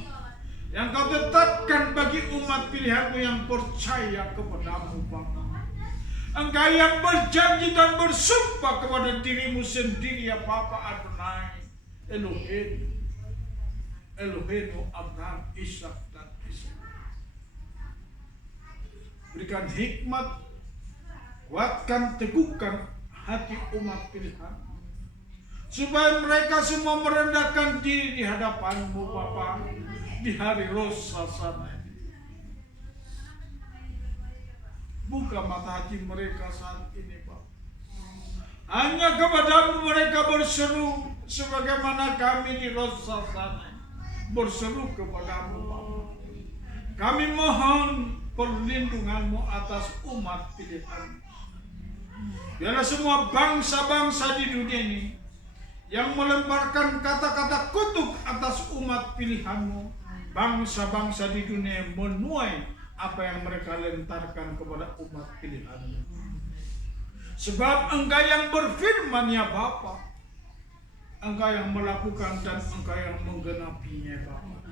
yang Kau tetapkan bagi umat pilihanmu yang percaya kepadamu, Bapak. Engkau yang berjanji dan bersumpah kepada dirimu sendiri, ya Bapa Adonai Elohim, Elohenu Abraham, Ishak dan Israel. Berikan hikmat, kuatkan, teguhkan hati umat pilihan, supaya mereka semua merendahkan diri di hadapan-Mu, Bapa, di hari Rosh Hashanah ini. Buka mata hati mereka saat ini, Bapak. Hanya kepadamu mereka berseru, sebagaimana kami di Rosh Hashanah berseru kepadamu, Bapak. Kami mohon perlindungan-Mu atas umat pilihan. Biarlah semua bangsa-bangsa di dunia ini yang melemparkan kata-kata kutuk atas umat pilihan-Mu, bangsa-bangsa di dunia menuai apa yang mereka lentarkan kepada umat pilihan-Mu. Sebab Engkau yang berfirman ya Bapa, Engkau yang melakukan dan Engkau yang menggenapinya Bapa.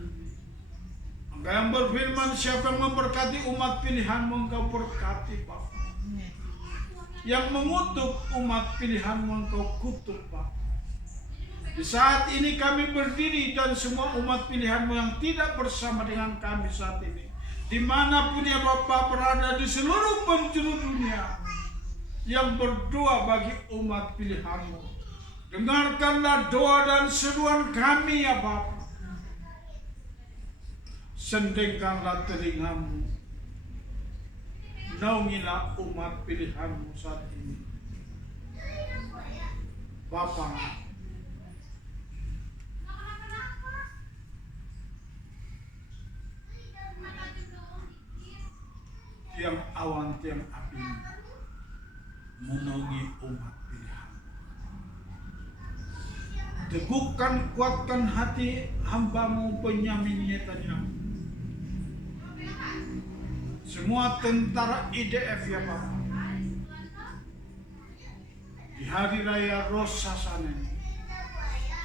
Engkau yang berfirman, siapa yang memberkati umat pilihan-Mu, Engkau berkati Bapa. Yang mengutuk umat pilihan-Mu, Engkau kutuk Bapa. Di saat ini kami berdiri dan semua umat pilihan-Mu yang tidak bersama dengan kami saat ini, dimanapun ya Bapa berada di seluruh penjuru dunia, yang berdoa bagi umat pilihan-Mu, dengarkanlah doa dan seruan kami ya Bapa. Sendengkanlah telinga-Mu, naungilah umat pilihan-Mu saat ini Bapa. Tiang awan, tiang api menaungi umat pilihan. Teguhkan, kuatkan hati hamba-Mu Benyamin Netanyahu. Semua tentara IDF ya Bapak, di hari raya Rosh Hashanah ini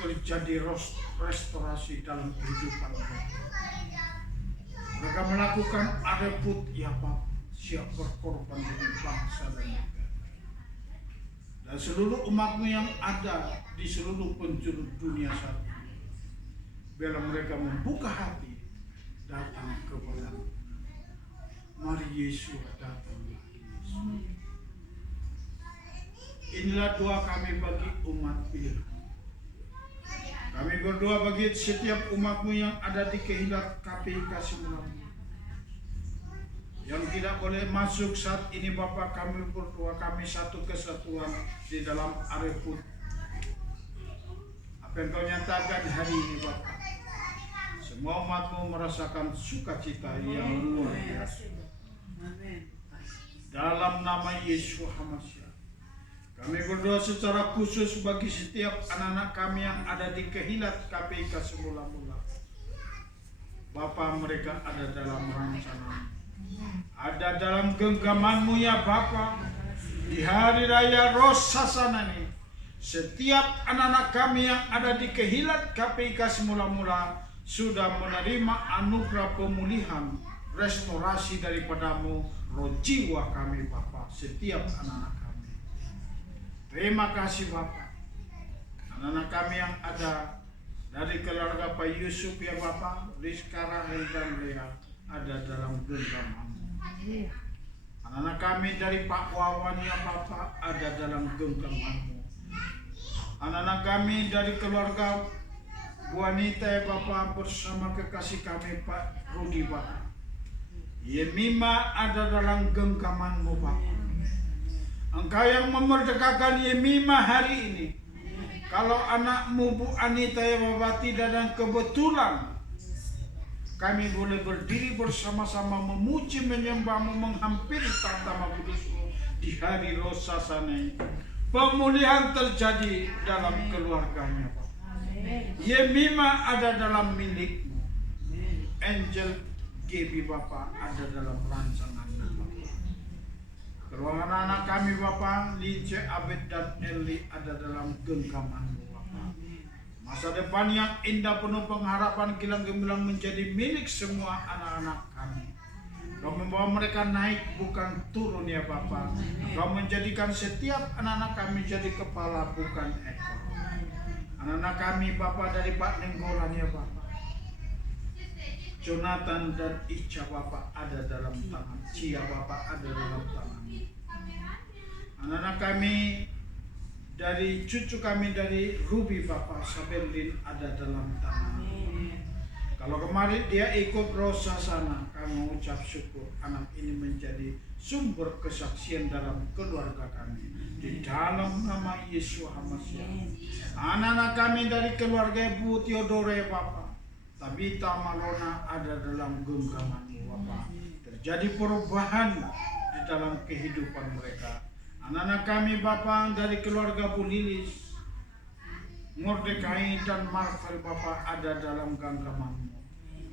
terjadi restorasi dalam kehidupan mereka. Mereka melakukan arebut ya Bapak, siap berkorban demi bangsa dan negara. Dan seluruh umat-Mu yang ada di seluruh penjuru dunia saat ini, biarlah mereka membuka hati datang kepada-Mu. Mari Yesus datanglah Yesus. Inilah doa kami bagi umat pilihan. Kami berdoa bagi setiap umat-Mu yang ada di kehilat KPI Kasimulam, yang tidak boleh masuk saat ini Bapak. Kami berdoa, kami satu kesatuan di dalam arebut apa yang Kau nyatakan hari ini Bapak. Semua umat-Mu merasakan sukacita yang luar biasa. Dalam nama Yesus HaMashiach, kami berdoa secara khusus bagi setiap anak-anak kami yang ada di kehilat KPIK semula-mula. Bapa, mereka ada dalam rencana, ada dalam genggaman-Mu ya Bapa. Di hari raya Rosh Hashanah ini, setiap anak-anak kami yang ada di kehilat KPIK semula-mula sudah menerima anugerah pemulihan, restorasi daripada-Mu, roh jiwa kami Bapa, setiap anak-anak kami. Terima kasih Bapa. Anak-anak kami yang ada dari keluarga Pak Yusuf ya Bapa, Rizka, Rahel dan Lea ada dalam genggaman-Mu. Anak-anak kami dari Pak Wawan ya Bapa ada dalam genggaman-Mu. Anak-anak kami dari keluarga Bu Anita ya Bapa bersama kekasih kami Pak Rudi Bapa, Yemima ada dalam genggaman-Mu Bapa. Engkau yang memerdekakan Yemima hari ini. Kalau anak-Mu Bu Anita ya Bapa tidak dan kebetulan kami boleh berdiri bersama-sama memuji menyembah-Mu, menghampiri tahta Kudus-Mu di hari Rosh Hashanah ini, pemulihan terjadi dalam keluarganya Bapa. Yemima ada dalam milik-Mu. Angel Gaby Bapa ada dalam rancangan-Mu Bapa. Keluarga anak kami Bapa, Lice, Abed dan Eli ada dalam genggaman-Mu Bapa. Masa depan yang indah penuh pengharapan kilang gemilang menjadi milik semua anak-anak kami. Kau membawa mereka naik bukan turun ya Bapa. Kau menjadikan setiap anak-anak kami jadi kepala bukan ekor. Anak-anak kami Bapa dari Pak Nenggolan ya Bapa, Jonathan dan Ica Bapa ada dalam tangan, Cia Bapa ada dalam tangan. Anak-anak kami dari cucu kami dari Ruby Bapa, Sabelin ada dalam tangan. Kalau kemarin dia ikut Rosh Hashanah, kami mengucap syukur anak ini menjadi sumber kesaksian dalam keluarga kami. Di dalam nama Yesus HaMashiach. Anak-anak kami dari keluarga Bu Theodore Bapa, Tabita Malona ada dalam genggaman-Mu. Bapa. Terjadi perubahan di dalam kehidupan mereka. Anak-anak kami Bapa dari keluarga Bu Lilis, Mordekai dan Marvel Bapa ada dalam genggaman-Mu.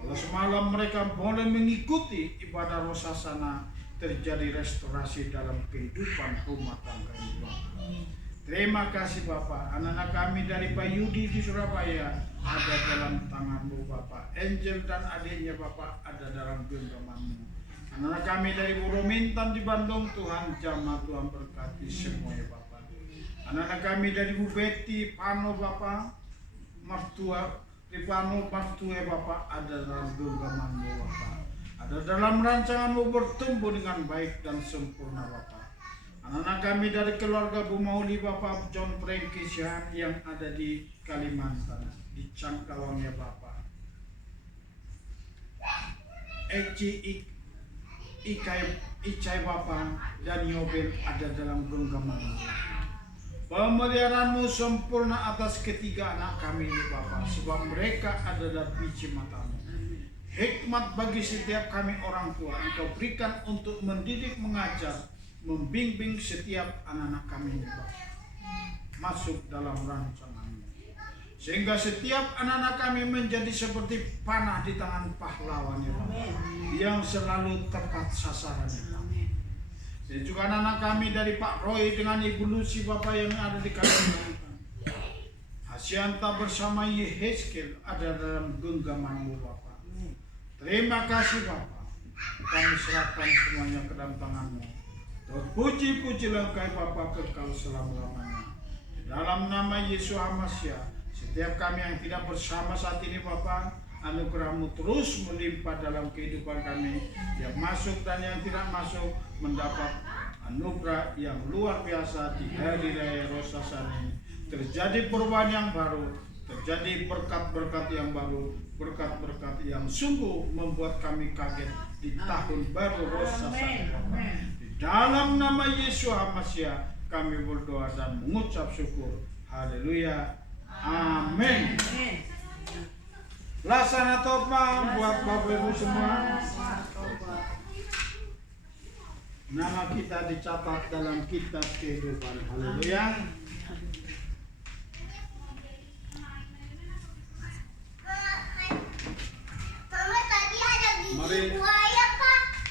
Kalau semalam mereka boleh mengikuti ibadah Rosasana, terjadi restorasi dalam kehidupan rumah tangga ini Bapa. Terima kasih Bapa. Anak-anak kami dari Pak Yudi di Surabaya ada dalam tangan-Mu Bapa. Angel dan adiknya Bapa ada dalam genggaman-Mu. Anak-anak kami dari Bu Romintan di Bandung, Tuhan jamah, Tuhan berkati semuanya Bapa. Anak-anak kami dari Bu Betty, Pano Bapa, Martua, Ripano, Martua Bapa ada dalam genggaman-Mu Bapa. Ada dalam rancangan-Mu bertumbuh dengan baik dan sempurna Bapa. Anak-anak kami dari keluarga Bu Mauli Bapak John Frankisian yang ada di Kalimantan, di Cangkawangnya Bapak. Icai Bapak dan Yobel ada dalam genggaman. Pemeliharaan-Mu sempurna atas ketiga anak kami ini Bapak, sebab mereka adalah biji mata-Mu. Hikmat bagi setiap kami orang tua Engkau berikan untuk mendidik, mengajar, membimbing setiap anak-anak kami ini Bapak masuk dalam rancangan-Mu, sehingga setiap anak-anak kami menjadi seperti panah di tangan pahlawan ya Bapak, yang selalu tepat sasaran ya Bapak. Dan juga anak-anak kami dari Pak Roy dengan Ibu Lucy Bapak yang ada di Kalimantan, Hasyanta bersama Yehezkel ada dalam genggaman-Mu Bapak. Terima kasih Bapak, kami serahkan semuanya ke dalam tangan-Mu. Terpuji-pujilah Engkau Bapa kekal selama-lamanya. Di dalam nama Yesus Hamasiah, setiap kami yang tidak bersama saat ini Bapa, anugerah-Mu terus melimpah dalam kehidupan kami, yang masuk dan yang tidak masuk mendapat anugerah yang luar biasa di hari raya Rosasana ini. Terjadi perubahan yang baru, terjadi berkat-berkat yang baru, berkat-berkat yang sungguh membuat kami kaget di tahun baru Rosasana. Dalam nama Yesus Hamasiah kami berdoa dan mengucap syukur. Haleluya. Amin. Laksana topa buat Bapak Ibu semua. Nama kita dicatat dalam kitab kehidupan. Haleluya.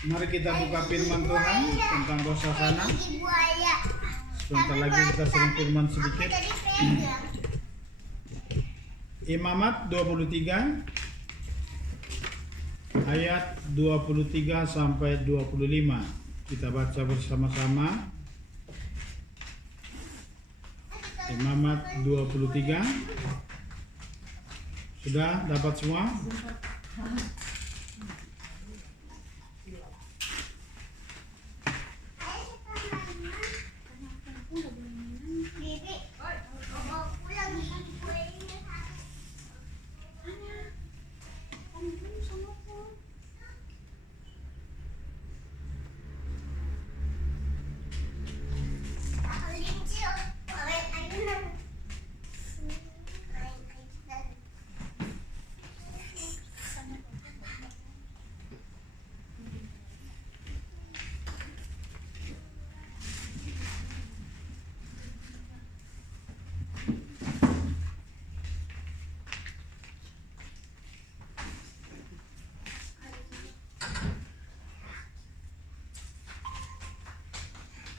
Mari kita buka firman Tuhan tentang Rosasana. Sebentar lagi kita sering firman sedikit. Imamat 23 ayat 23 sampai 25. Kita baca bersama-sama. Imamat 23. Sudah dapat semua?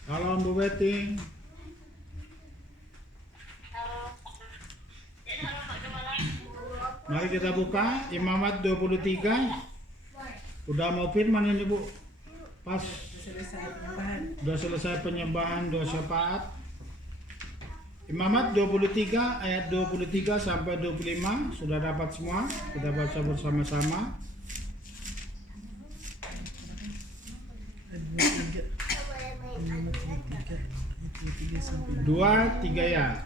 Halo Bu Betty. Mari kita buka Imamat 23. Udah mau firman ini Bu? Pas. Udah selesai penyembahan doa syafaat. Imamat 23 ayat 23 sampai 25 sudah dapat semua. Kita baca bersama-sama. 2-3 ya.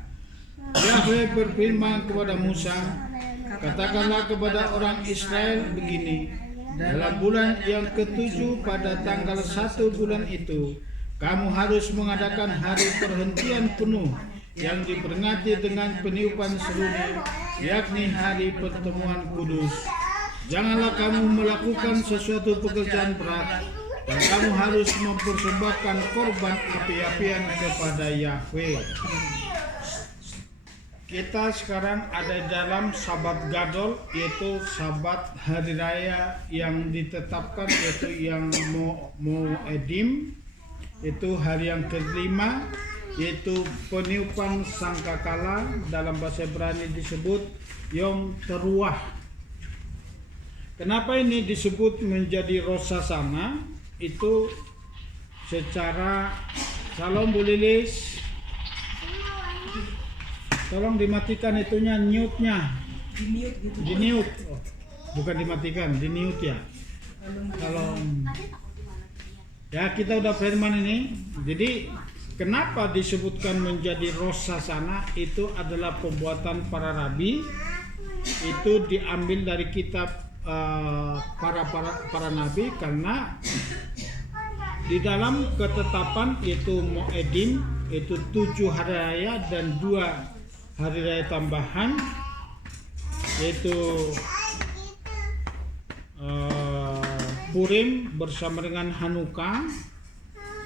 Yahweh berfirman kepada Musa, katakanlah kepada orang Israel begini, dalam bulan yang ke-7 pada tanggal 1 bulan itu, kamu harus mengadakan hari perhentian penuh yang diperingati dengan peniupan seruni, yakni hari pertemuan kudus. Janganlah kamu melakukan sesuatu pekerjaan berat, dan kamu harus mempersembahkan korban api-apian kepada Yahweh. Kita sekarang ada dalam Sabat Gadol, yaitu Sabat Hari Raya yang ditetapkan, yaitu yang Moedim, itu hari yang kelima, yaitu peniupan sangkakala, dalam bahasa Ibrani disebut Yom Teruah. Kenapa ini disebut menjadi Rosh Hashanah? Itu secara, Shalom Bu Lilis, tolong dimatikan itunya, mute-nya. Di mute. Oh, bukan dimatikan, di mute ya. Kalau ya kita udah firman ini. Jadi kenapa disebutkan menjadi Rosh Hashanah? Itu adalah pembuatan para rabi. Itu diambil dari kitab para nabi, karena di dalam ketetapan itu Moedim itu 7 hari raya dan 2 hari raya tambahan, yaitu Purim bersama dengan Hanukkah,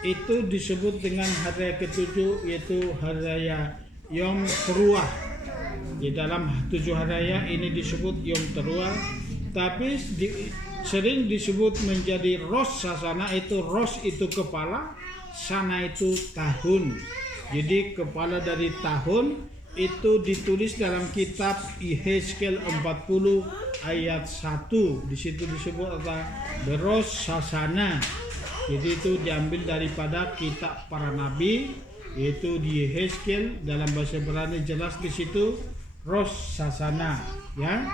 itu disebut dengan hari raya ke-7, yaitu hari raya Yom Teruah. Di dalam 7 hari raya ini disebut Yom Teruah, tapi sering disebut menjadi Rosh Hashanah. Itu Rosh itu kepala, Sana itu tahun. Jadi kepala dari tahun itu ditulis dalam kitab Yehezkel 40 ayat 1. Di situ disebut adalah Rosh Hashanah. Jadi itu diambil daripada kitab para nabi, yaitu di Yehezkel, dalam bahasa Ibrani jelas di situ Rosh Hashanah, ya.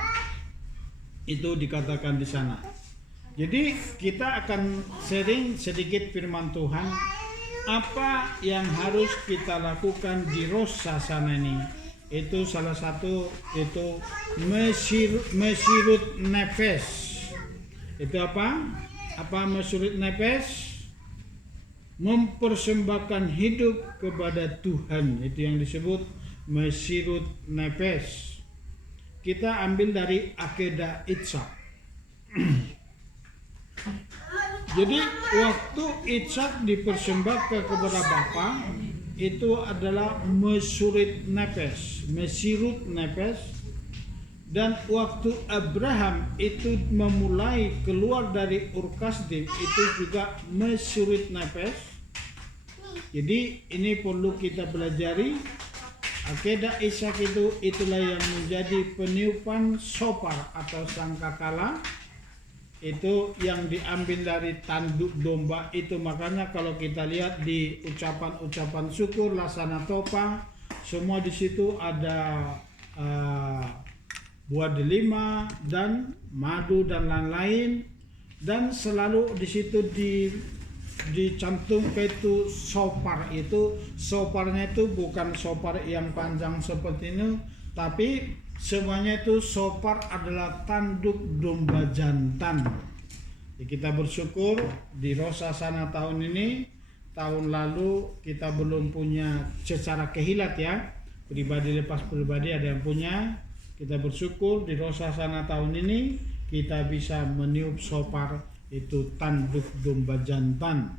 Itu dikatakan di sana. Jadi kita akan sharing sedikit firman Tuhan. Apa yang harus kita lakukan di Rosh Hashanah ini? Itu salah satu, itu Mesirut Nefes. Itu apa? Apa Mesirut Nefes? Mempersembahkan hidup kepada Tuhan. Itu yang disebut Mesirut Nefes. Kita ambil dari Akedah Itzhak. Jadi waktu Itzhak dipersembahkan kepada Bapa, itu adalah Mesirut Nefes. Dan waktu Abraham itu memulai keluar dari Ur Kasdim, itu juga Mesirut Nefes. Jadi ini perlu kita pelajari. Akedah Ishak itulah yang menjadi peniupan sopar atau sangkakala. Itu yang diambil dari tanduk domba itu. Makanya kalau kita lihat di ucapan-ucapan syukur, lasana topa, semua di situ ada buah delima dan madu dan lain-lain, dan selalu di situ dicantumkan itu sopar. Itu soparnya itu bukan sopar yang panjang seperti ini, tapi semuanya itu sopar adalah tanduk domba jantan. Kita bersyukur di Rosh Hashanah tahun ini. Tahun lalu kita belum punya secara kehilat, ya, pribadi lepas pribadi ada yang punya. Kita bersyukur di Rosh Hashanah tahun ini kita bisa meniup sopar, itu tanduk domba jantan.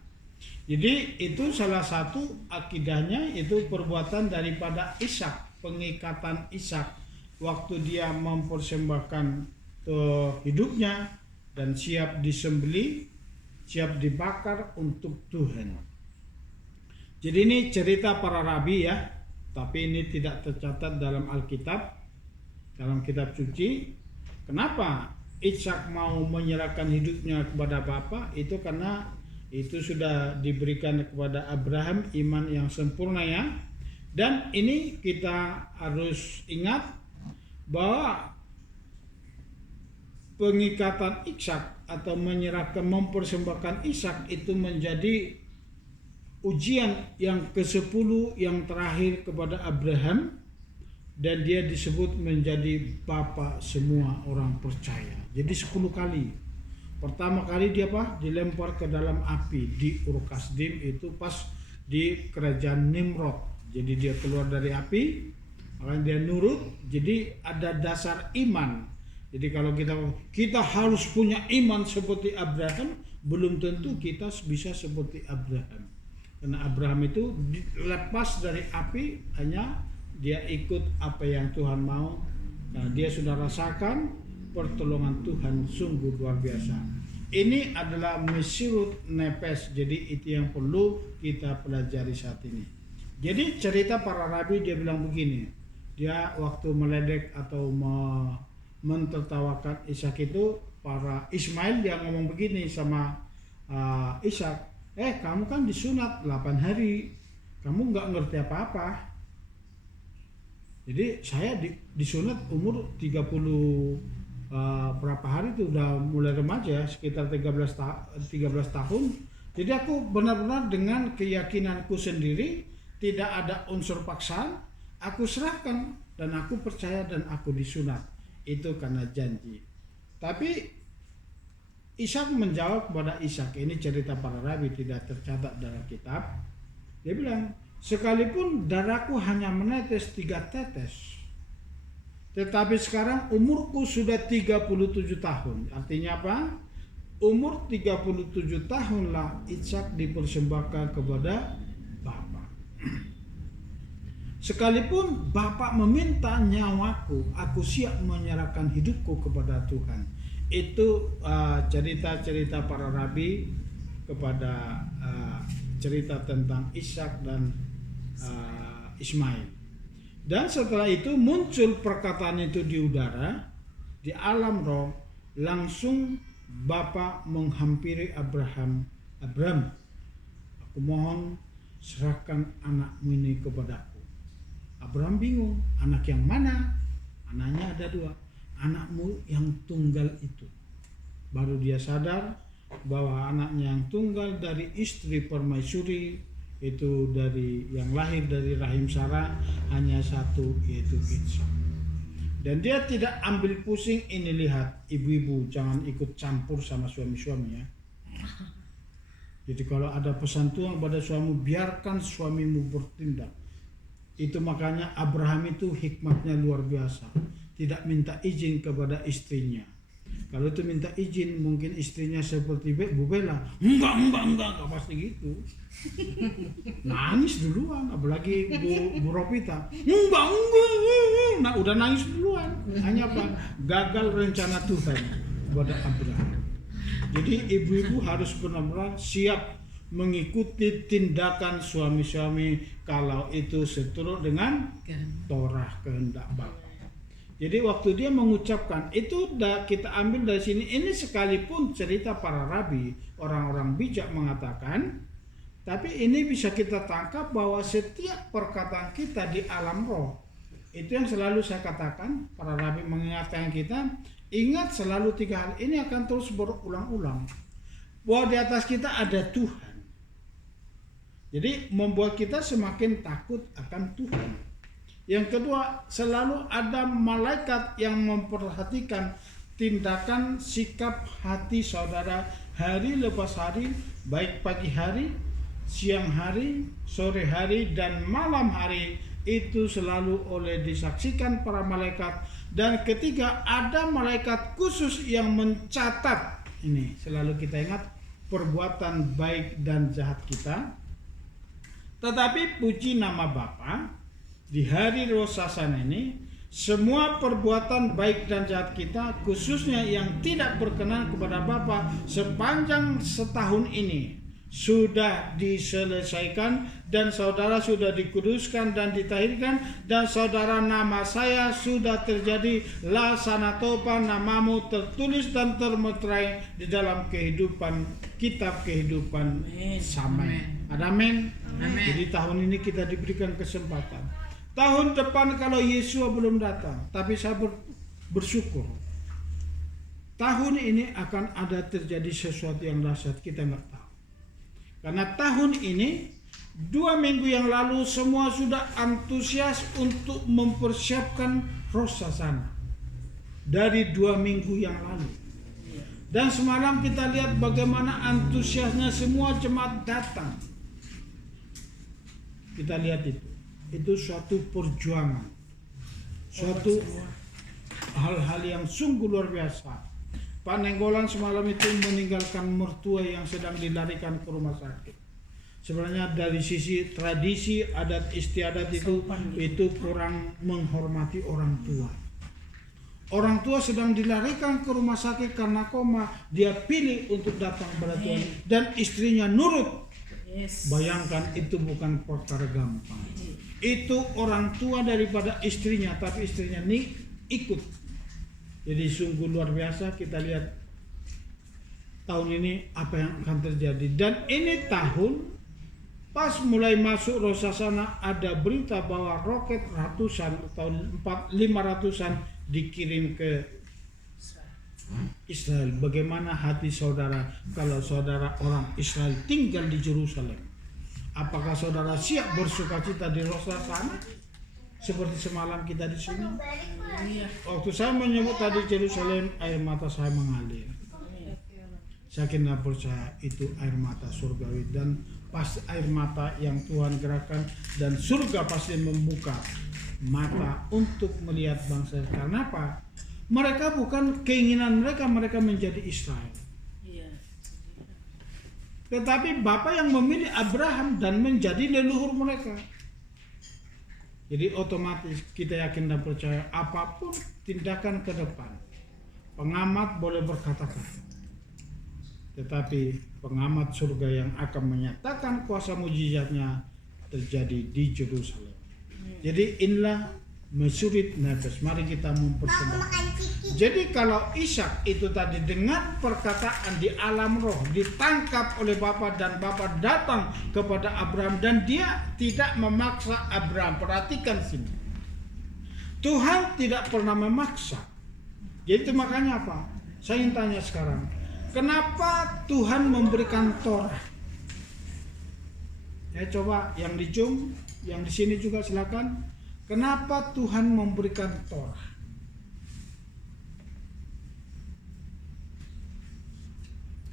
Jadi itu salah satu akidahnya, itu perbuatan daripada Ishak, pengikatan Ishak. Waktu dia mempersembahkan hidupnya dan siap disembelih, siap dibakar untuk Tuhan. Jadi ini cerita para rabi, ya, tapi ini tidak tercatat dalam Alkitab, dalam kitab suci. Kenapa Ishak mau menyerahkan hidupnya kepada Bapa? Itu karena itu sudah diberikan kepada Abraham iman yang sempurna, ya. Dan ini kita harus ingat bahwa pengikatan Ishak atau menyerahkan, mempersembahkan Ishak itu menjadi ujian yang ke-10 yang terakhir kepada Abraham, dan dia disebut menjadi bapa semua orang percaya. Jadi 10 kali. Pertama kali dia dilempar ke dalam api di Ur Kasdim, itu pas di kerajaan Nimrod. Jadi dia keluar dari api, makanya dia nurut. Jadi ada dasar iman Jadi kalau kita harus punya iman seperti Abraham, belum tentu kita bisa seperti Abraham. Karena Abraham itu lepas dari api, hanya dia ikut apa yang Tuhan mau. Nah, dia sudah rasakan pertolongan Tuhan sungguh luar biasa. Ini adalah mesirut nepes, jadi itu yang perlu kita pelajari saat ini. Jadi cerita para rabi, dia bilang begini, dia waktu meledek atau mentertawakan Ishak itu, para Ismail dia ngomong begini sama Ishak, kamu kan disunat 8 hari, kamu nggak ngerti apa-apa. Jadi saya disunat umur 30 berapa hari itu, udah mulai remaja, sekitar 13 tahun. Jadi aku benar-benar dengan keyakinanku sendiri, tidak ada unsur paksaan, aku serahkan dan aku percaya dan aku disunat. Itu karena janji. Tapi Ishak menjawab kepada Ishak, ini cerita para rabi, tidak tercatat dalam kitab. Dia bilang, sekalipun darahku hanya menetes 3 tetes, tetapi sekarang umurku sudah 37 tahun. Artinya apa? Umur 37 tahunlah Ishak dipersembahkan kepada Bapa. Sekalipun Bapa meminta nyawaku, aku siap menyerahkan hidupku kepada Tuhan. Itu cerita-cerita para rabi kepada cerita tentang Ishak dan Ismail. Dan setelah itu muncul perkataan itu di udara, di alam roh, langsung Bapa menghampiri Abraham, aku mohon serahkan anakmu ini kepadaku. Abraham bingung, anak yang mana? Anaknya ada 2, anakmu yang tunggal itu. Baru dia sadar bahwa anaknya yang tunggal dari istri permaisuri, itu dari yang lahir dari rahim Sarah hanya 1, yaitu Ishak. Dan dia tidak ambil pusing. Ini lihat, ibu-ibu jangan ikut campur sama suami-suami ya. Jadi kalau ada pesan Tuhan pada suamimu, biarkan suamimu bertindak. Itu makanya Abraham itu hikmatnya luar biasa, tidak minta izin kepada istrinya. Kalau itu minta izin, mungkin istrinya seperti Bu Bella, enggak pasti gitu. Nangis duluan, apalagi Bu Ropita, enggak. Nah, udah nangis duluan. Hanya apa? Gagal rencana Tuhan kepada Abraham. Jadi ibu-ibu harus benar-benar siap mengikuti tindakan suami-suami kalau itu seturut dengan Torah kehendak Bapa. Jadi waktu dia mengucapkan itu, kita ambil dari sini, ini sekalipun cerita para rabi, orang-orang bijak mengatakan, tapi ini bisa kita tangkap bahwa setiap perkataan kita di alam roh, itu yang selalu saya katakan, para rabi mengingatkan kita, ingat selalu 3 hal ini akan terus berulang-ulang, bahwa di atas kita ada Tuhan. Jadi membuat kita semakin takut akan Tuhan. Yang kedua, selalu ada malaikat yang memperhatikan tindakan sikap hati saudara hari lepas hari, baik pagi hari, siang hari, sore hari, dan malam hari, itu selalu oleh disaksikan para malaikat. Dan ketiga, ada malaikat khusus yang mencatat, ini selalu kita ingat, perbuatan baik dan jahat kita. Tetapi puji nama Bapa, di hari Rosh Hashanah ini, semua perbuatan baik dan jahat kita, khususnya yang tidak berkenan kepada Bapa sepanjang setahun ini, sudah diselesaikan, dan saudara sudah dikuduskan dan ditahirkan, dan saudara, nama saya sudah terjadi lasanatopa, namamu tertulis dan termeterai di dalam kitab kehidupan Samai. Ada amin? Jadi tahun ini kita diberikan kesempatan. Tahun depan kalau Yesua belum datang, tapi saya bersyukur tahun ini akan ada terjadi sesuatu yang dahsyat, kita nggak tahu. Karena tahun ini 2 minggu yang lalu semua sudah antusias untuk mempersiapkan Rosh Hashanah dari 2 minggu yang lalu. Dan semalam kita lihat bagaimana antusiasnya semua jemaat datang. Kita lihat itu suatu perjuangan, suatu hal-hal yang sungguh luar biasa. Pak Nenggolan semalam itu meninggalkan mertua yang sedang dilarikan ke rumah sakit. Sebenarnya dari sisi tradisi adat istiadat itu kurang menghormati orang tua. Orang tua sedang dilarikan ke rumah sakit karena koma, dia pilih untuk datang kepada Tuhan dan istrinya nurut. Bayangkan itu bukan perkara gampang. Itu orang tua daripada istrinya, tapi istrinya nih ikut. Jadi sungguh luar biasa. Kita lihat tahun ini apa yang akan terjadi. Dan ini tahun pas mulai masuk Rosasana ada berita bahwa roket ratusan tahun 500-an dikirim ke Israel. Bagaimana hati saudara kalau saudara orang Israel tinggal di Yerusalem? Apakah saudara siap bersukacita di Rosasana seperti semalam kita di sini? Waktu saya menyebut tadi Yerusalem, air mata saya mengalir. Saya kena percaya itu air mata surgawi, dan pasti air mata yang Tuhan gerakan, dan surga pasti membuka mata untuk melihat bangsa. Karena apa? Mereka bukan keinginan mereka menjadi Israel. Tetapi Bapa yang memilih Abraham dan menjadi leluhur mereka. Jadi otomatis kita yakin dan percaya apapun tindakan ke depan, pengamat boleh berkata-kata, tetapi pengamat surga yang akan menyatakan kuasa mujizatnya terjadi di Yerusalem. Jadi inilah Mesurit Nefes. Mari kita mempersembahkan. Jadi kalau Ishak itu tadi dengan perkataan di alam roh ditangkap oleh Bapa, dan Bapa datang kepada Abraham dan dia tidak memaksa Abraham. Perhatikan sini. Tuhan tidak pernah memaksa. Jadi itu makanya apa? Saya ingin tanya sekarang. Kenapa Tuhan memberikan Torah? Ya coba yang di Zoom, yang di sini juga silakan. Kenapa Tuhan memberikan Torah?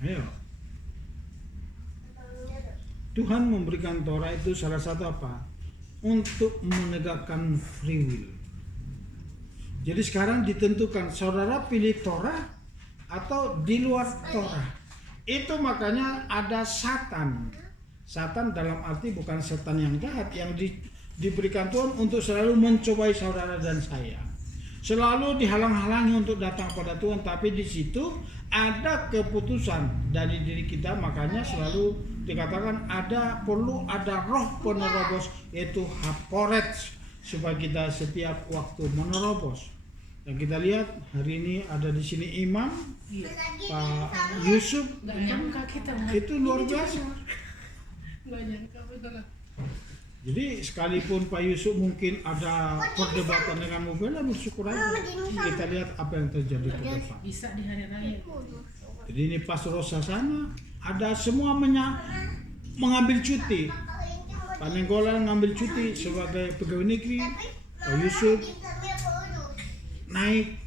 Ayo. Tuhan memberikan Torah itu salah satu apa? Untuk menegakkan free will. Jadi sekarang ditentukan saudara pilih Torah atau di luar Torah. Itu makanya ada Satan. Satan dalam arti bukan setan yang jahat, yang diberikan Tuhan untuk selalu mencobai saudara dan saya. Selalu dihalang-halangi untuk datang pada Tuhan, tapi di situ ada keputusan dari diri kita. Makanya selalu dikatakan perlu ada roh penerobos, yaitu haporet, supaya kita setiap waktu menerobos. Dan kita lihat hari ini ada di sini Imam Pak Yusuf, itu luar biasa. Jadi sekalipun Pak Yusuf mungkin ada perdebatan dengan Mubela, bersyukur aja. Kita lihat apa yang terjadi ke depan. Bisa di hari raya. Jadi ini pas Rosasana ada semua mengambil cuti. Pak Nenggolan ngambil cuti sebagai pegawai negeri. Pak Yusuf naik,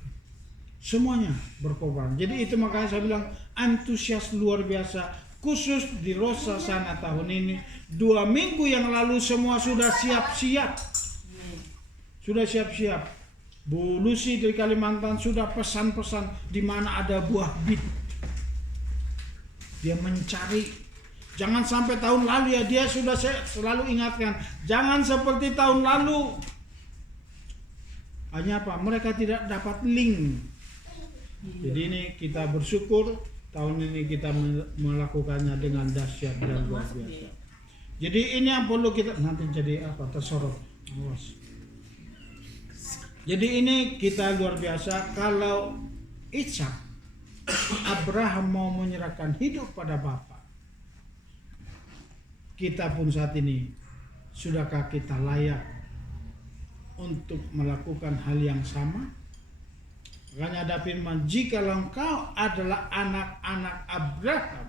semuanya berkorban. Jadi itu makanya saya bilang antusias luar biasa. Khusus di Rosasana tahun ini, 2 minggu yang lalu semua sudah siap-siap. Sudah siap-siap. Bu Lucy dari Kalimantan sudah pesan-pesan di mana ada buah bit. Dia mencari. Jangan sampai tahun lalu ya, dia sudah selalu ingatkan. Jangan seperti tahun lalu. Hanya apa? Mereka tidak dapat link. Jadi ini kita bersyukur. Tahun ini kita melakukannya dengan dahsyat dan luar biasa. Jadi ini yang perlu kita nanti jadi apa? Tersorot. Awas. Jadi ini kita luar biasa. Kalau Ishak, Abraham mau menyerahkan hidup pada Bapa, kita pun saat ini sudahkah kita layak untuk melakukan hal yang sama? Makanya ada firman, jikalau engkau adalah anak-anak Abraham,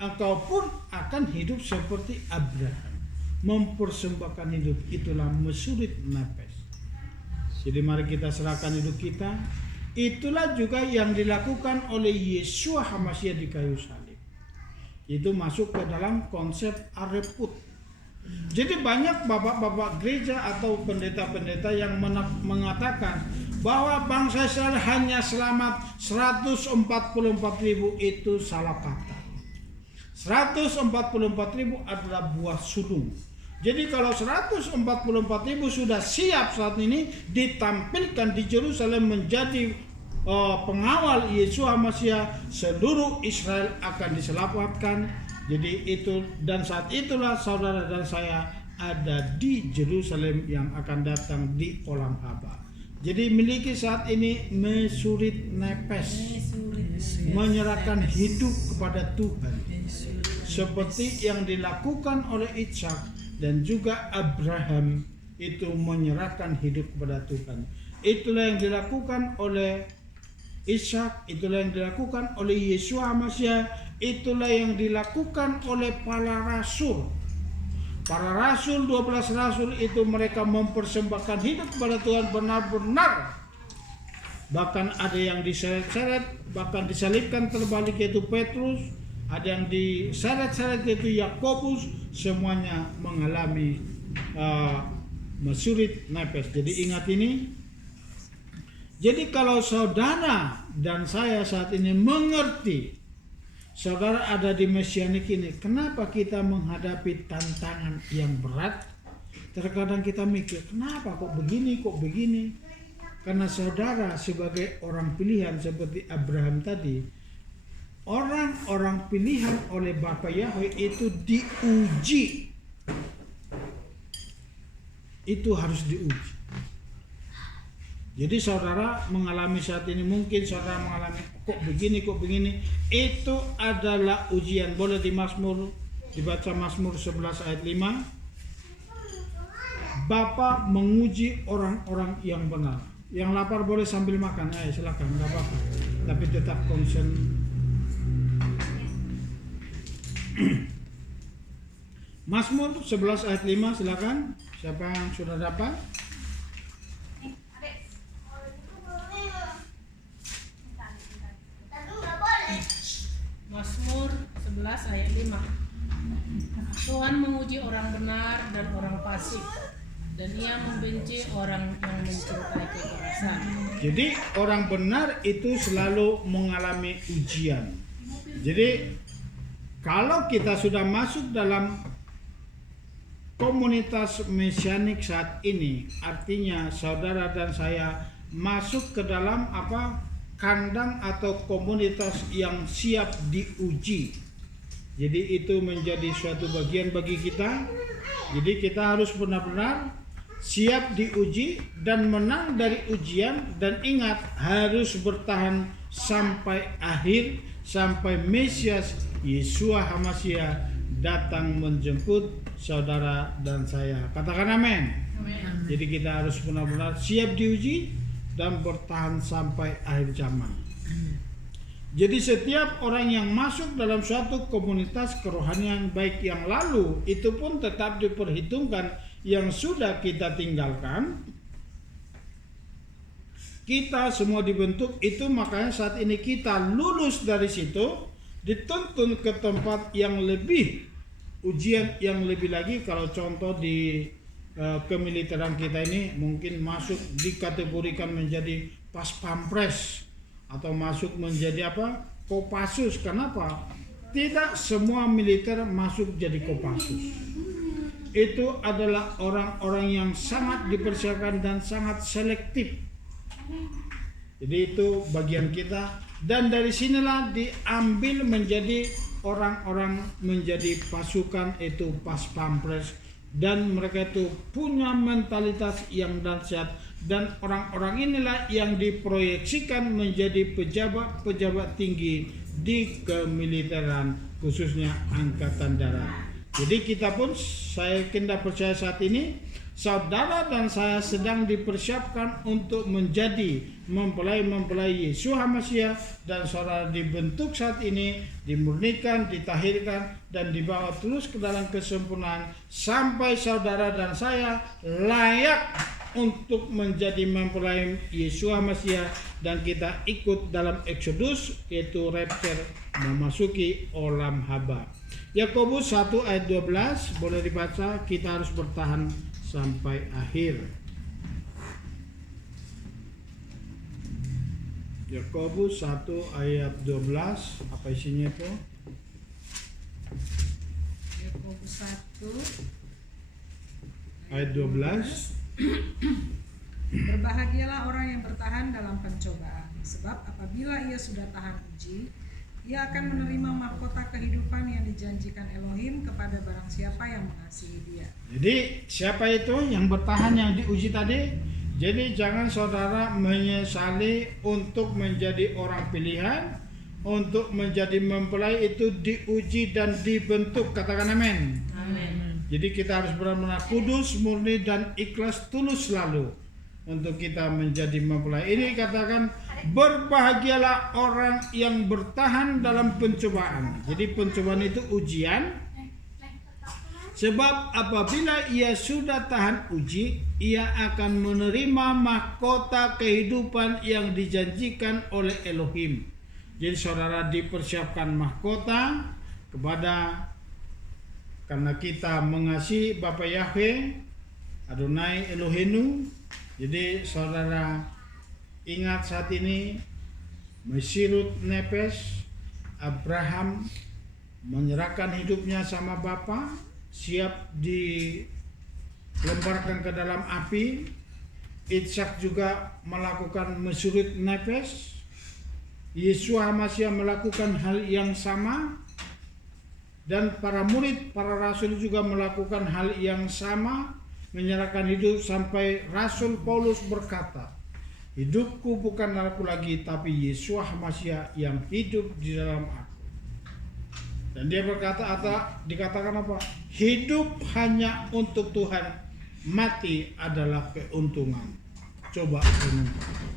engkau pun akan hidup seperti Abraham. Mempersembahkan hidup, itulah Mesurit Nefes. Jadi mari kita serahkan hidup kita. Itulah juga yang dilakukan oleh Yeshua HaMashiach di kayu salib. Itu masuk ke dalam konsep areput. Jadi banyak bapak-bapak gereja atau pendeta-pendeta yang mengatakan bahwa bangsa Israel hanya selamat 144.000, itu salah kata. 144.000 adalah buah sulung. Jadi kalau 144.000 sudah siap saat ini ditampilkan di Yerusalem menjadi pengawal Yesus HaMasyiah, seluruh Israel akan diselamatkan. Jadi itu, dan saat itulah saudara dan saya ada di Yerusalem yang akan datang di Olam Haba. Jadi miliki saat ini mesurit nepes, menyerahkan hidup kepada Tuhan, seperti yang dilakukan oleh Ishak dan juga Abraham, itu menyerahkan hidup kepada Tuhan. Itulah yang dilakukan oleh Ishak, itulah yang dilakukan oleh Yesus HaMasyiah, itulah yang dilakukan oleh para rasul. Para rasul, 12 rasul itu mereka mempersembahkan hidup kepada Tuhan benar-benar. Bahkan ada yang diseret-seret, bahkan disalibkan terbalik, yaitu Petrus. Ada yang diseret-seret, yaitu Yakobus. Semuanya mengalami mesurit nepes. Jadi ingat ini. Jadi kalau saudara dan saya saat ini mengerti saudara ada di mesianik ini, kenapa kita menghadapi tantangan yang berat? Terkadang kita mikir, kenapa kok begini? Karena saudara sebagai orang pilihan seperti Abraham tadi, orang-orang pilihan oleh Bapa Yahweh itu diuji. Itu harus diuji. Jadi saudara mengalami saat ini, mungkin saudara mengalami kok begini, itu adalah ujian. Boleh di Mazmur, dibaca Mazmur 11 ayat 5. Bapa menguji orang-orang yang benar. Yang lapar boleh sambil makan, silakan, nggak apa-apa. Tapi tetap concern. Mazmur 11 ayat 5, silakan. Siapa yang sudah dapat? Mazmur 11 ayat 5. Tuhan menguji orang benar dan orang fasik, dan Ia membenci orang yang mencintai kekerasan. Jadi orang benar itu selalu mengalami ujian. Jadi kalau kita sudah masuk dalam komunitas mesianik saat ini, artinya saudara dan saya masuk ke dalam kandang atau komunitas yang siap diuji. Jadi itu menjadi suatu bagian bagi kita. Jadi kita harus benar-benar siap diuji dan menang dari ujian, dan ingat harus bertahan sampai akhir, sampai Mesias Yesus HaMasyiah datang menjemput saudara dan saya. Katakan amin. Jadi kita harus benar-benar siap diuji dan bertahan sampai akhir zaman. Jadi setiap orang yang masuk dalam suatu komunitas kerohanian, baik yang lalu itu pun tetap diperhitungkan, yang sudah kita tinggalkan, kita semua dibentuk itu. Makanya saat ini kita lulus dari situ, dituntun ke tempat yang lebih, ujian yang lebih lagi. Kalau contoh di kemiliteran kita ini mungkin masuk dikategorikan menjadi pas pampres atau masuk menjadi Kopassus. Kenapa? Tidak semua militer masuk jadi Kopassus. Itu adalah orang-orang yang sangat dipersiapkan dan sangat selektif. Jadi itu bagian kita, dan dari sinilah diambil menjadi orang-orang menjadi pasukan, itu pas pampres. Dan mereka itu punya mentalitas yang dahsyat, dan orang-orang inilah yang diproyeksikan menjadi pejabat-pejabat tinggi di kemiliteran, khususnya Angkatan Darat. Jadi kita pun, saya yakin percaya saat ini saudara dan saya sedang dipersiapkan untuk menjadi mempelai Yesus HaMasyiah, dan saudara dibentuk saat ini, dimurnikan, ditahirkan, dan dibawa terus ke dalam kesempurnaan sampai saudara dan saya layak untuk menjadi mempelai Yesus HaMasyiah, dan kita ikut dalam Exodus, yaitu rapture, memasuki Olam Haba. Yakobus 1 ayat 12 boleh dibaca, kita harus bertahan sampai akhir. Yakobus 1 ayat 12, apa isinya itu? Yakobus 1 Ayat 12. Berbahagialah orang yang bertahan dalam pencobaan, sebab apabila ia sudah tahan uji, ia akan menerima mahkota kehidupan yang dijanjikan Elohim kepada barang siapa yang mengasihi dia. Jadi siapa itu yang bertahan yang diuji tadi? Jadi jangan saudara menyesali untuk menjadi orang pilihan, untuk menjadi mempelai itu diuji dan dibentuk. Katakan amin. Amin. Jadi kita harus benar-benar kudus, murni dan ikhlas tulus selalu untuk kita menjadi mempelai. Ini katakan berbahagialah orang yang bertahan dalam pencobaan. Jadi pencobaan itu ujian. Sebab apabila ia sudah tahan uji, ia akan menerima mahkota kehidupan yang dijanjikan oleh Elohim. Jadi saudara dipersiapkan mahkota karena kita mengasihi Bapa Yahweh, Adonai Elohenu. Jadi saudara ingat saat ini Mesirut Nepes, Abraham menyerahkan hidupnya sama Bapa, siap dilemparkan ke dalam api. Ishak juga melakukan Mesirut Nepes. Yesus Masih melakukan hal yang sama. Dan para murid, para rasul juga melakukan hal yang sama, menyerahkan hidup sampai Rasul Paulus berkata, hidupku bukan aku lagi, tapi Yesus Masih yang hidup di dalam aku. Dan dia berkata, dikatakan apa? Hidup hanya untuk Tuhan, mati adalah keuntungan. Coba renungkan.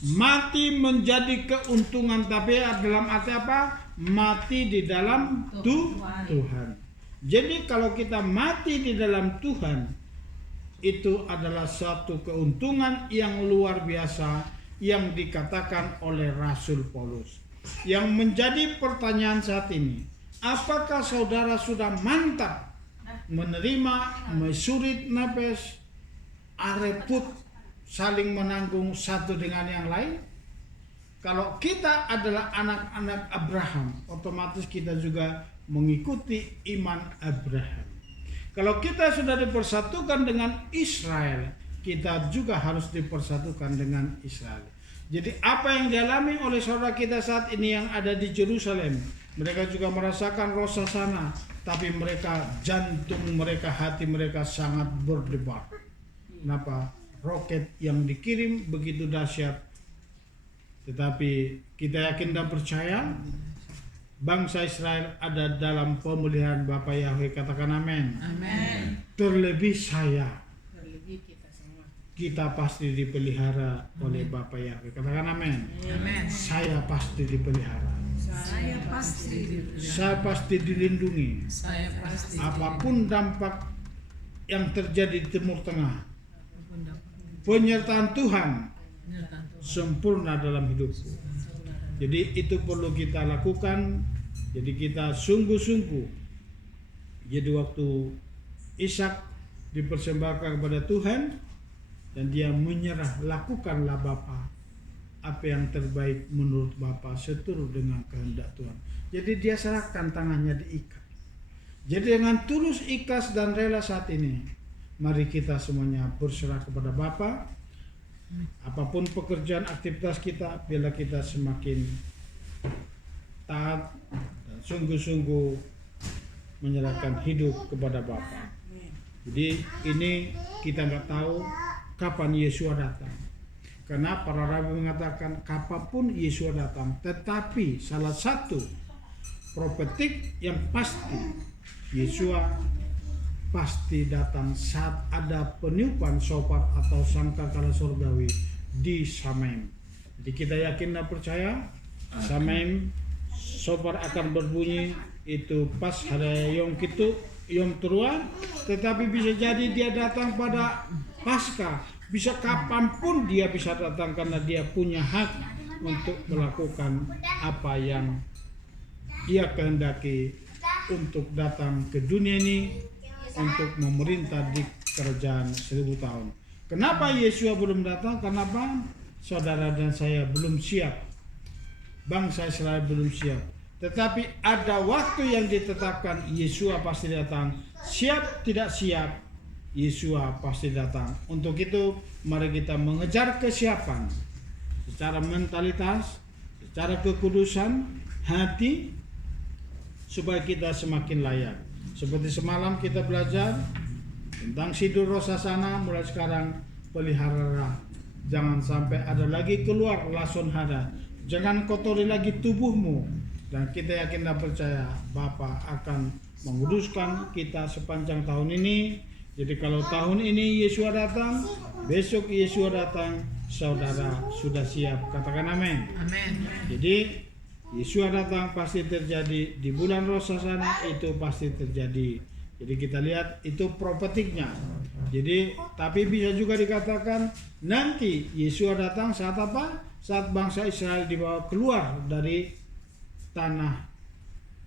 Mati menjadi keuntungan, tapi dalam arti apa? Mati di dalam Tuhan. Jadi kalau kita mati di dalam Tuhan, itu adalah satu keuntungan yang luar biasa yang dikatakan oleh Rasul Paulus. Yang menjadi pertanyaan saat ini, apakah saudara sudah mantap menerima Mesirut Nepes, areput, saling menanggung satu dengan yang lain? Kalau kita adalah anak-anak Abraham, otomatis kita juga mengikuti iman Abraham. Kalau kita sudah dipersatukan dengan Israel, kita juga harus dipersatukan dengan Israel. Jadi apa yang dialami oleh saudara kita saat ini yang ada di Yerusalem, mereka juga merasakan rosasana, tapi mereka jantung mereka, hati mereka sangat berdebar. Kenapa? Roket yang dikirim begitu dahsyat. Tetapi kita yakin dan percaya bangsa Israel ada dalam pemeliharaan Bapa Yahweh. Katakan amin. Amin. Terlebih saya, Terlebih kita semua. kita pasti dipelihara oleh Bapa Yahweh. Katakan amin. Amin. Saya pasti dipelihara. Saya Pasti dilindungi. Saya pasti. Apapun dampak yang terjadi di Timur Tengah, penyertaan Tuhan sempurna dalam hidupku. Jadi itu perlu kita lakukan. Jadi kita sungguh-sungguh. Jadi waktu Ishak dipersembahkan kepada Tuhan dan dia menyerah, lakukanlah Bapa apa yang terbaik menurut Bapa seturut dengan kehendak Tuhan. Jadi dia serahkan, tangannya diikat. Jadi dengan tulus, ikhlas dan rela saat ini, mari kita semuanya berserah kepada Bapa. Apapun pekerjaan aktivitas kita, bila kita semakin taat dan sungguh-sungguh menyerahkan hidup kepada Bapa. Jadi ini kita nggak tahu kapan Yesus datang. Karena para rabi mengatakan kapanpun Yesus datang. Tetapi salah satu profetik yang pasti, Yesus pasti datang saat ada peniupan shofar atau sangkakala surgawi di Samaim. Jadi kita yakin dan percaya Samaim shofar akan berbunyi itu pas hari Yom Teruah, tetapi bisa jadi dia datang pada Paskah. Bisa kapanpun dia bisa datang karena dia punya hak untuk melakukan apa yang ia kehendaki untuk datang ke dunia ini untuk memerintah di kerajaan 1000 tahun. Kenapa Yesua belum datang? Kenapa saudara dan saya belum siap? Bangsa Israel belum siap. Tetapi ada waktu yang ditetapkan, Yesua pasti datang. Siap tidak siap, Yesua pasti datang. Untuk itu mari kita mengejar kesiapan secara mentalitas, secara kekudusan hati, supaya kita semakin layak. Seperti semalam kita belajar tentang Siddur Rosh Hashanah, mulai sekarang pelihara. Jangan sampai ada lagi keluar lason hada. Jangan kotori lagi tubuhmu. Dan kita yakin dan percaya Bapa akan menguduskan kita sepanjang tahun ini. Jadi kalau tahun ini Yesua datang, besok Yesua datang, saudara sudah siap. Katakan amin. Amin. Jadi Yesua datang pasti terjadi, di bulan Rosh Hashanah itu pasti terjadi. Jadi kita lihat itu prophetiknya. Jadi tapi bisa juga dikatakan nanti Yesua datang saat apa? Saat bangsa Israel dibawa keluar dari tanah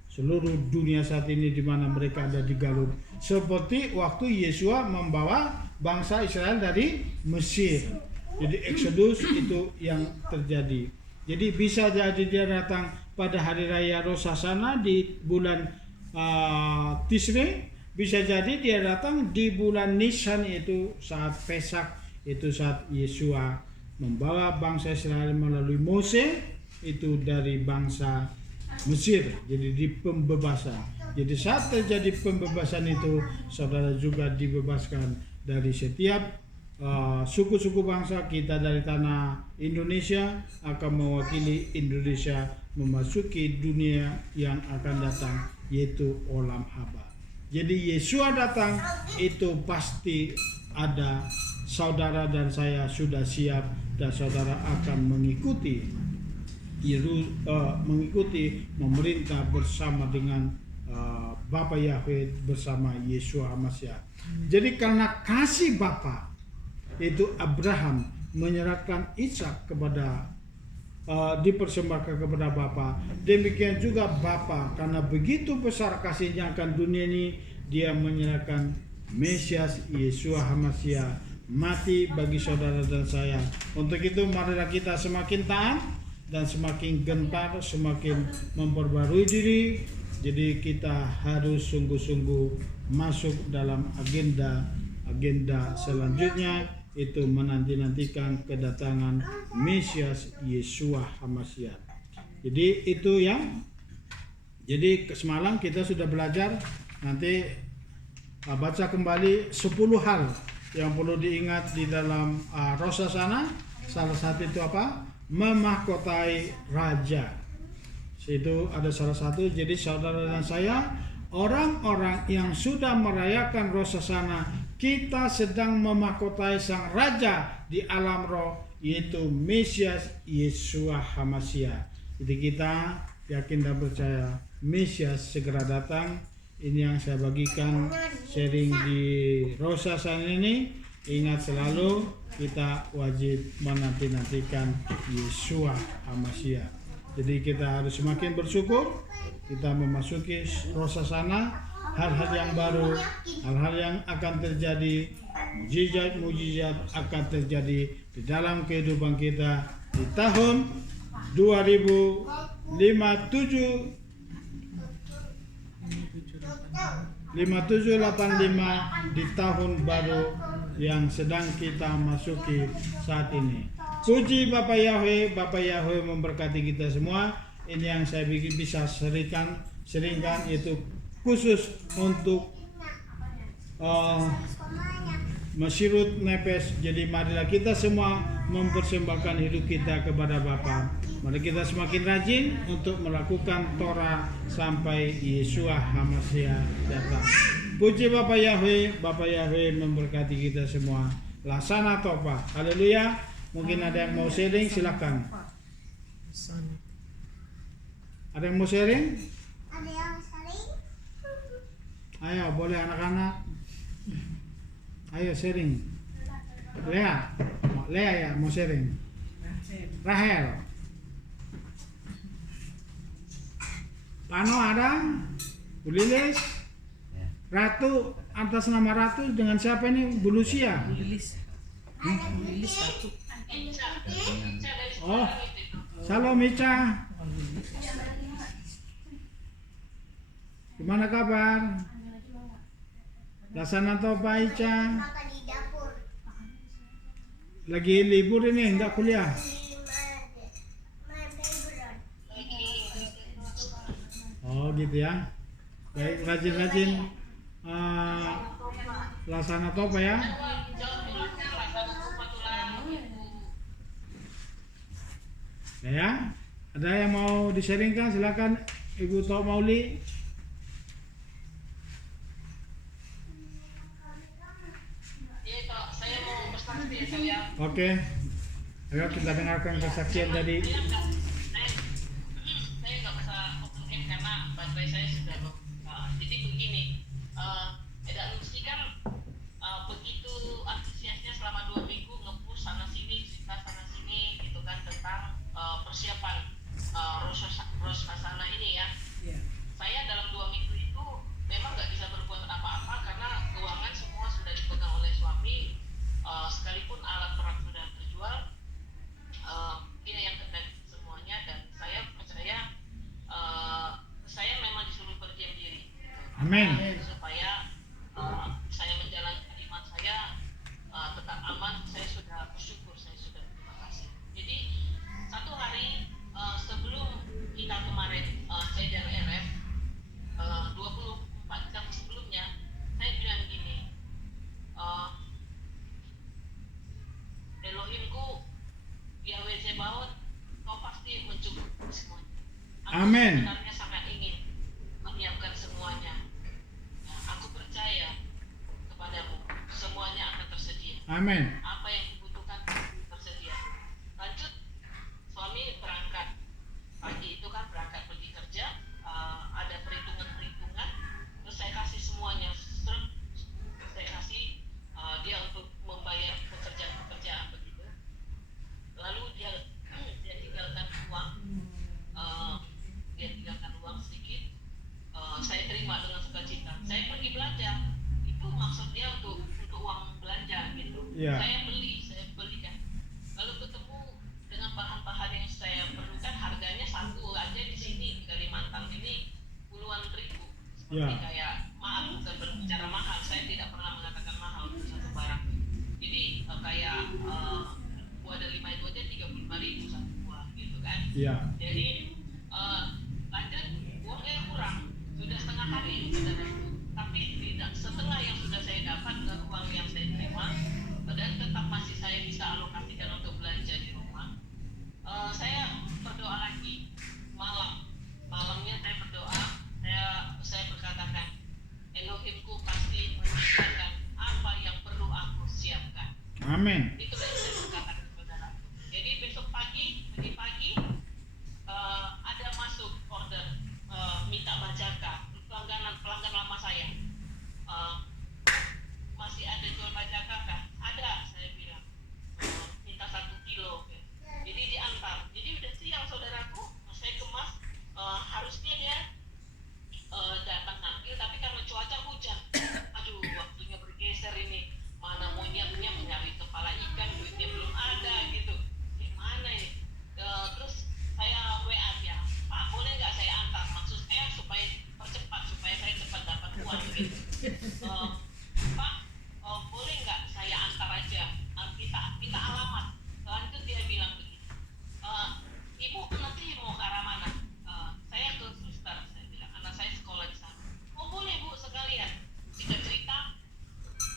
seluruh dunia saat ini di mana mereka ada digalur. Seperti waktu Yesua membawa bangsa Israel dari Mesir. Jadi Exodus itu yang terjadi. Jadi bisa jadi dia datang pada hari raya Rosh Hashanah di bulan Tishrei. Bisa jadi dia datang di bulan Nisan, itu saat Pesak, itu saat Yesua membawa bangsa Israel melalui Mose itu dari bangsa Mesir, jadi di pembebasan. Jadi saat terjadi pembebasan itu, saudara juga dibebaskan dari setiap suku-suku bangsa. Kita dari tanah Indonesia akan mewakili Indonesia memasuki dunia yang akan datang, yaitu olam haba. Jadi Yesua datang itu pasti ada. Saudara dan saya sudah siap dan saudara akan mengikuti memerintah bersama dengan Bapa Yahweh bersama Yesua Hamasiah. Jadi karena kasih Bapa itu Abraham menyerahkan Ishak kepada dipersembahkan kepada Bapa. Demikian juga Bapa karena begitu besar kasihnya akan dunia ini, dia menyerahkan Mesias Yesua Hamasiah mati bagi saudara dan saya. Untuk itu marilah kita semakin taat dan semakin gentar, semakin memperbarui diri. Jadi kita harus sungguh-sungguh masuk dalam agenda selanjutnya, itu menanti-nantikan kedatangan Mesias Yesua Hamasiah. Jadi itu jadi semalam kita sudah belajar. Nanti baca kembali 10 hal yang perlu diingat di dalam Rosh Hashanah. Salah satu itu apa? Memahkotai raja. Itu ada salah satu. Jadi saudara dan saya, orang-orang yang sudah merayakan Rosh Hashanah, kita sedang memahkotai sang raja di alam roh, yaitu Mesias Yesua Hamasiah. Jadi kita yakin dan percaya Mesias segera datang. Ini yang saya bagikan sharing di Rosh Hashanah ini. Ingat selalu kita wajib menanti-nantikan Yesua Hamasiah. Jadi kita harus semakin bersyukur. Kita memasuki Rosh Hashanah, hal-hal yang baru, hal-hal yang akan terjadi, mujizat-mujizat akan terjadi di dalam kehidupan kita di tahun 5785 di tahun baru yang sedang kita masuki saat ini. Puji Bapa Yahweh, Bapa Yahweh memberkati kita semua. Ini yang saya bisa seringkan itu khusus untuk Mesirut Nepes. Jadi marilah kita semua mempersembahkan hidup kita kepada Bapa. Mari kita semakin rajin untuk melakukan Torah sampai Yesua Hamasiah datang. Puji Bapa Yahweh, Bapa Yahweh memberkati kita semua. Laksana Topa. Haleluya. Mungkin ada yang mau sharing, silakan. Ada yang mau sharing? Ada yang sharing? Ayo, boleh anak-anak. Ayo sharing. Lea ya mau sharing. Rahel. Pano ada? Bu Lilis, Ratu, atas nama Ratu dengan siapa ini? Bu Lucia. Bu Lilis. Bu Lilis satu. Oh, Shalom Ica. Gimana kabar? Laksana toh Pak Ica? Makan di dapur. Lagi libur ini, enggak kuliah? Main liburan. Oh gitu ya. Baik, rajin-rajin laksana toh Pak ya. Ya, ada yang mau di-sharingkan? Silakan Ibu Tok Mauli. Iya, Tok, saya mau bersaksi ya, saya. Oke. Ayo kita dengarkan kesaksian dari Saya nggak bisa open karena baterai saya sudah low. Jadi begini, Eda Lutfi kan begitu antusiasnya selama 2 minggu nge-push sana sini, cerita sana sini gitu kan tentang persiapan Rosh Hashanah ini ya. Iya. Saya dalam 2 minggu itu memang nggak bisa berbuat apa-apa karena keuangan semua sudah dipegang oleh suami, sekalipun alat perang sudah terjual, dia yang kendali semuanya dan saya percaya saya memang disuruh berdiam diri. Amin. Supaya saya menjalankan iman saya tetap aman. Saya sudah bersyukur, saya sudah terima kasih. Jadi satu hari sebelum kita kemarin Seder RF 24 jam sebelumnya saya bilang gini, Elohimku Yahweh Zebaot, kau pasti mencukupi semuanya. Aku Amin. sebenarnya sangat ingin menyiapkan semuanya. Nah, aku percaya kepadamu, semuanya akan tersedia. Amin. Apa yang dibutuhkan tersedia. Lanjut, suami berangkat pagi itu kan berangkat pergi kerja, ada perhitungan, terus saya kasih semuanya, saya kasih dia untuk membayar pekerjaan begitu. Lalu dia tinggalkan uang sedikit, saya terima dengan sukacita. Saya pergi belanja, itu maksudnya untuk uang belanja gitu. Iya. Saya beli kan. Lalu ketemu dengan bahan-bahan yang saya perlukan, harganya satu aja di sini di Kalimantan ini puluhan ribu. Seperti Iya. kayak maaf, bukan berbicara mahal, saya tidak pernah mengatakan mahal untuk satu barang. Jadi kayak buah delima itu aja 35.000 satu buah gitu kan. Iya. Jadi lanjut uangnya kurang, sudah setengah hari saudaraku, tapi tidak setengah yang sudah saya dapat dengan uang yang saya terima, dan tetap masih saya bisa alokasikan untuk belanja di rumah. Saya berdoa lagi malamnya saya berdoa, saya berkatakan Elohimku pasti menyediakan apa yang perlu aku siapkan. Amin. Itu yang saya berkatakan saudara. Jadi besok pagi ada masuk order minta bajaka, pelanggan lama saya. Masih ada jual bajaka kan? Ada, saya bilang. Minta 1 kilo. Jadi diantar. Jadi udah siang saudaraku, saya kemas. Harusnya dia datang ngambil, tapi karena cuaca hujan, aduh waktunya bergeser ini. Mana monyetnya mencari kepala ikan, duitnya belum ada gitu. Gimana ini? Terus saya WA dia, Pak boleh nggak saya antar? Maksud saya supaya percepat, supaya saya cepat dapat uang gitu. Pak boleh nggak saya antar aja? Minta alamat. Lanjut dia bilang begini, Ibu nanti mau ke arah mana? Saya ke suster, saya bilang anak saya sekolah di sana. Oh boleh Bu, sekalian. Kita cerita,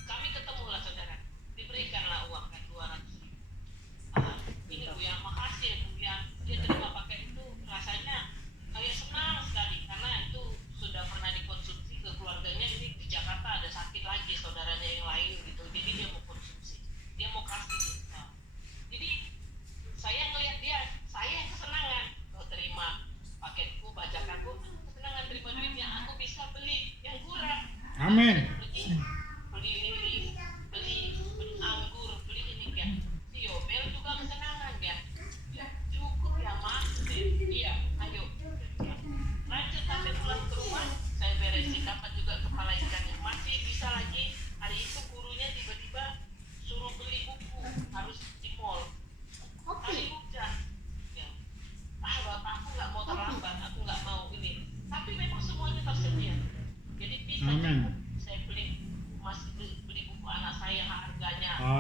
kami ketemulah saudara, diberikanlah uang kan 200.000. Ini Bu ya, makasih ya Bu ya, dia terima pakai itu, rasanya kayak senang sekali karena itu sudah pernah dikonsumsi ke keluarganya. Ini di Jakarta ada sakit lagi saudaranya yang lain gitu, jadi dia mau konsumsi, dia mau kasih gitu. Jadi saya ngelihat dia, saya yang kesenangan, terima paketku, bajakanku, kesenangan terima duitnya, aku bisa beli yang kurang. Amin. Beli lili, beli anggur, beli ini kan. Bel juga kesenangan kan. Ya, cukup ya Mas. Iya, ayo. Lanjut sampai pulang ke rumah, saya beres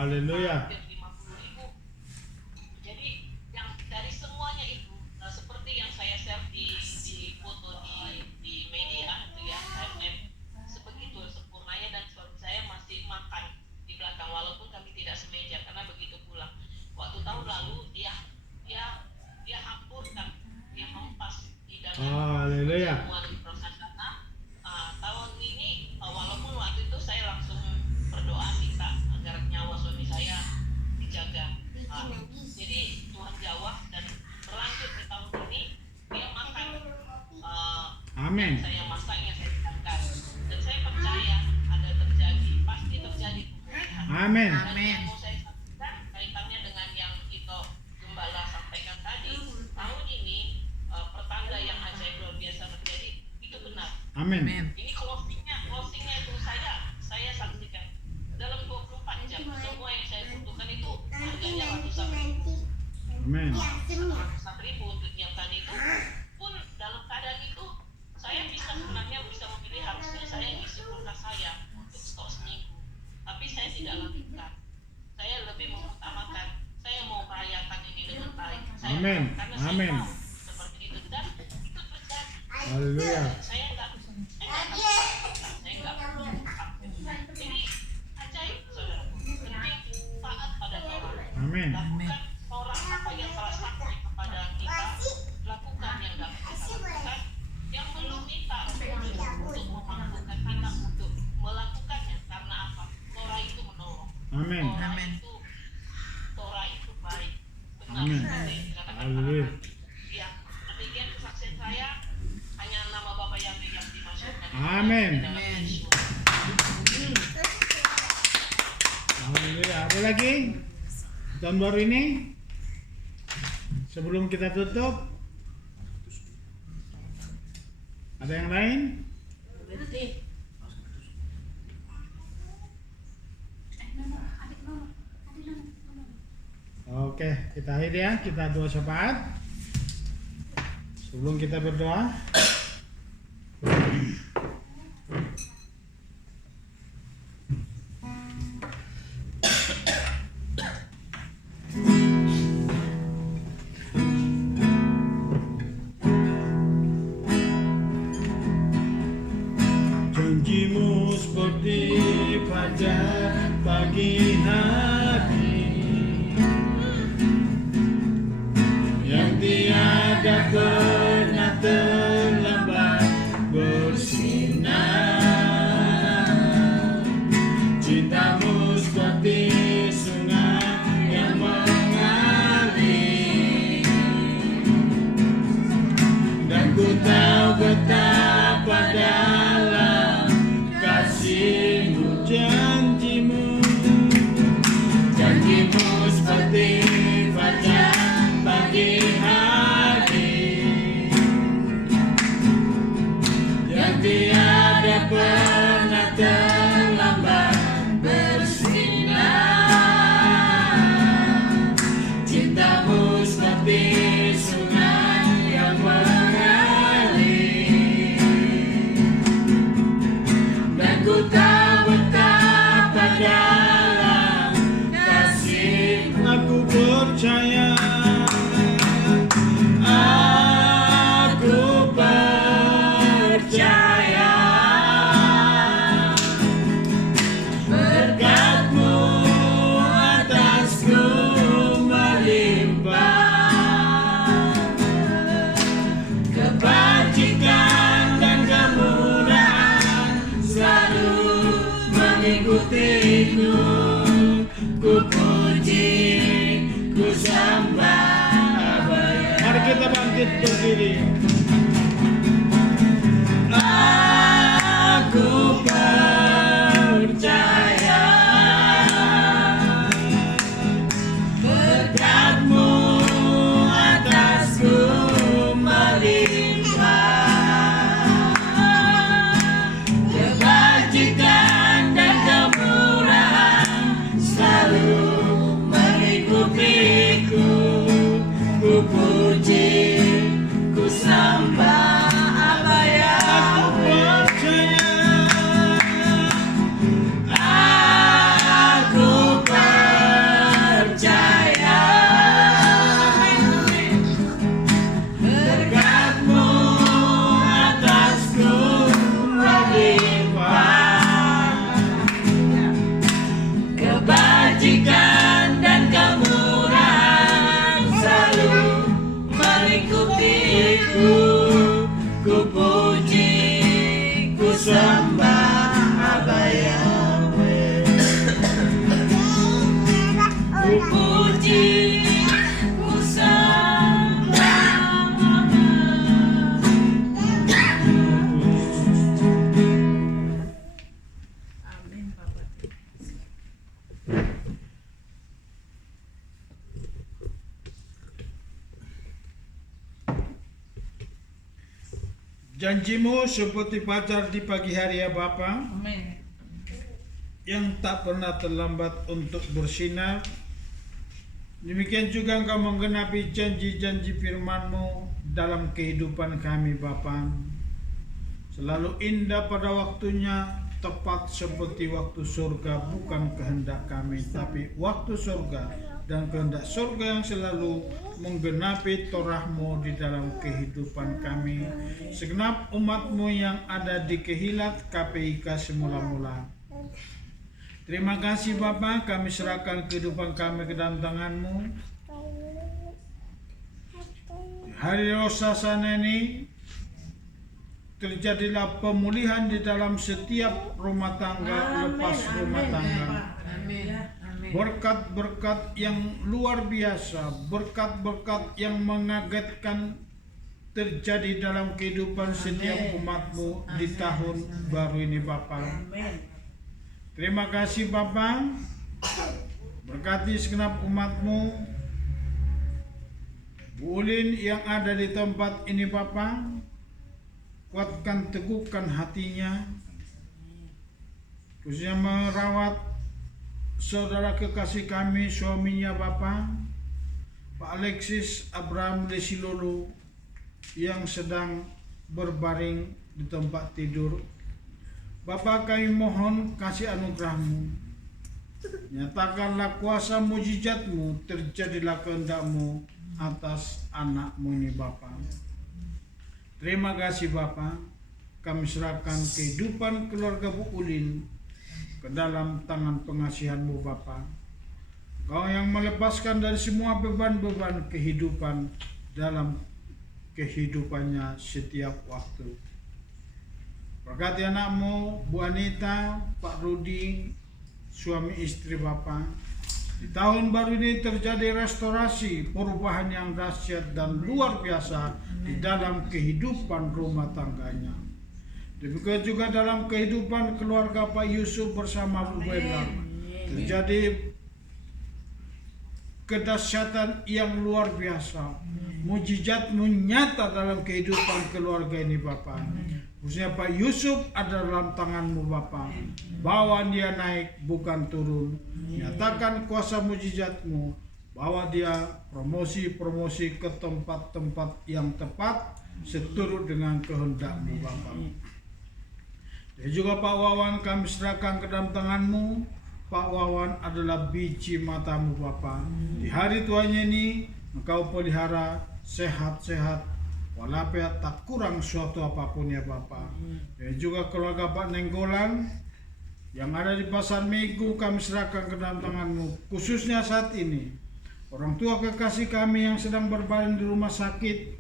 Haleluya. hampir 50.000. Jadi yang dari semuanya itu seperti yang saya share di foto di media itu ya, sebegitu sempurnanya, dan suami saya masih makan di belakang walaupun kami tidak semeja karena begitu pula waktu tahun lalu dia hampurkan, dia mempas di dalam Haleluya. semua di proses sana. Tahun ini walaupun waktu itu saya langsung berdoa minta agar nyawa suami saya dijaga. Jadi Tuhan jawab dan berlanjut di tahun ini dia makan Amin. saya masaknya, saya makan, dan saya percaya ada terjadi, pasti terjadi pemulihan. Amin. Dan yang mau saya sampaikan kaitannya dengan yang itu Gembala sampaikan tadi, tahun ini pertanda yang ajaib luar biasa terjadi, itu benar. Amin. Ini closingnya itu saya saksikan dalam 24 jam semua yang saya butuhkan itu harganya ratusan ribu. Amin. Ratusan ribu untuk nyiapkan itu pun dalam keadaan itu saya sebenarnya bisa memilih, harusnya saya isi kulkas saya untuk stok seminggu, tapi saya tidak lakukan. Saya lebih mengutamakan saya mau merayakan ini dengan baik. Amin. Karena Amin. saya tahu seperti itu dan itu terjadi. Haleluya. Saya enggak ini ajaib saudara. Penting taat pada Torah. Amin. Lakukan Torah apa yang telah sampai kepada kita. Lakukan yang dapat kita lakukan. Yang belum minta untuk memampukan kita untuk melakukannya. Karena apa? Torah itu menolong. Amin. Torah itu baik. Benar. Amin. Seperti yang dikatakan Haleluya. ya, demikian kesaksian saya. Hanya nama Bapa yang dimaksudkan. Amin. Amin. Haleluya. Ada lagi? Tahun baru ini? Sebelum kita tutup, ada yang lain? Oke, kita akhiri ya. Kita doa syafaat. Sebelum kita berdoa, janjimu seperti fajar pagi hari yang tiada pernah terlambat bersinar. Cintamu seperti sungai yang mengalir, dan ku tahu betapa dalam kasih-Mu. Janjimu seperti fajar pagi hari yang tiada pernah terlambat bersinar. Cintamu seperti sungai yang mengalir, dan ku tahu betapa dalam kasih. Aku percaya, aku percaya, berkat-Mu atasku melimpah, kebajikan dan kemudahan selalu mengikutiku. Ku puji, ku sembah. Mari kita bangkit berdiri. Aku percaya, berkat-Mu atasku melimpah, kebajikan dan kemurahan selalu mengikutiku. Ku puji, ku sembah Abaya. Aku percaya, Janjimu seperti fajar di pagi hari ya Bapa, Amin. yang tak pernah terlambat untuk bersinar. Demikian juga Engkau menggenapi janji-janji firman-Mu dalam kehidupan kami Bapa. Selalu indah pada waktunya, tepat seperti waktu surga, bukan kehendak kami, tapi waktu surga dan kehendak surga yang selalu menggenapi Torah-Mu di dalam kehidupan kami, segenap umat-Mu yang ada di Kehilat KPIK semula-mula. Terima kasih Bapa, kami serahkan kehidupan kami ke dalam tangan-Mu. Hari Rosasana ini terjadilah pemulihan di dalam setiap rumah tangga lepas rumah tangga. Amin. Berkat-berkat yang luar biasa, berkat-berkat yang mengagetkan terjadi dalam kehidupan setiap umat-Mu di tahun baru ini Bapa. Terima kasih Bapa, berkati segenap umat-Mu, Bu Ulin yang ada di tempat ini Bapa, kuatkan teguhkan hatinya, khususnya merawat saudara kekasih kami, suaminya Bapa, Pak Alexis Abraham Lesilolo yang sedang berbaring di tempat tidur. Bapa, kami mohon kasih anugerah-Mu, nyatakanlah kuasa mujizat-Mu, terjadilah kehendak-Mu atas anak-Mu ini Bapa. Terima kasih Bapa, kami serahkan kehidupan keluarga Bu Ulin ke dalam tangan pengasihan-Mu Bapa. Kau yang melepaskan dari semua beban-beban kehidupan dalam kehidupannya setiap waktu. Berkati anak-Mu, Bu Anita, Pak Rudi, suami istri Bapa. Di tahun baru ini terjadi restorasi, perubahan yang dahsyat dan luar biasa di dalam kehidupan rumah tangganya. Demikian juga dalam kehidupan keluarga Pak Yusuf bersama Bu Benda. Terjadi kedahsyatan yang luar biasa. Mujizat-Mu nyata dalam kehidupan keluarga ini Bapa. Khususnya Pak Yusuf ada dalam tangan-Mu Bapa. Bawa dia naik bukan turun. Nyatakan kuasa mujizat-Mu. Bawa dia promosi-promosi ke tempat-tempat yang tepat seturut dengan kehendak-Mu Bapa. Dan juga Pak Wawan kami serahkan ke dalam tangan-Mu. Pak Wawan adalah biji mata-Mu Bapa. Di hari tuanya ini Engkau pelihara sehat-sehat, walaupun tak kurang suatu apapun ya Bapa. Dan juga keluarga Pak Nenggolan yang ada di Pasar Minggu kami serahkan ke dalam tangan-Mu. Khususnya saat ini orang tua kekasih kami yang sedang berbaring di rumah sakit,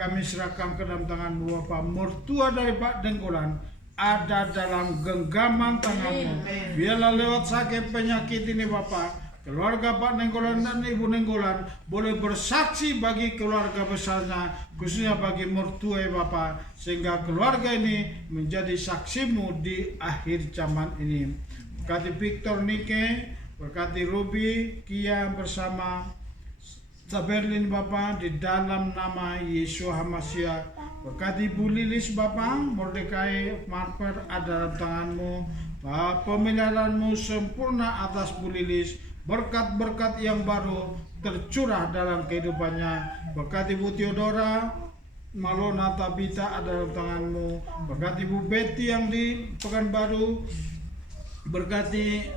kami serahkan ke dalam tangan-Mu Bapa. Mertua dari Pak Nenggolan ada dalam genggaman tangan-Mu. Biarlah lewat sakit penyakit ini Bapa, keluarga Pak Nenggolan dan Ibu Nenggolan boleh bersaksi bagi keluarga besarnya, khususnya bagi mertua ya Bapa, sehingga keluarga ini menjadi saksi-Mu di akhir zaman ini. Berkati Victor Nike, berkati Ruby, Kia bersama Saberlin Bapa, di dalam nama Yesus Hamasiah. Berkati Bu Lilis Bapa, Mordekai Marper ada dalam tangan-Mu. Pemeliharaan-Mu sempurna atas Bu Lilis. Berkat-berkat yang baru tercurah dalam kehidupannya. Berkati Bu Theodora, Malona Tabita ada dalam tangan-Mu. Berkati Bu Betty yang di Pekanbaru. Berkati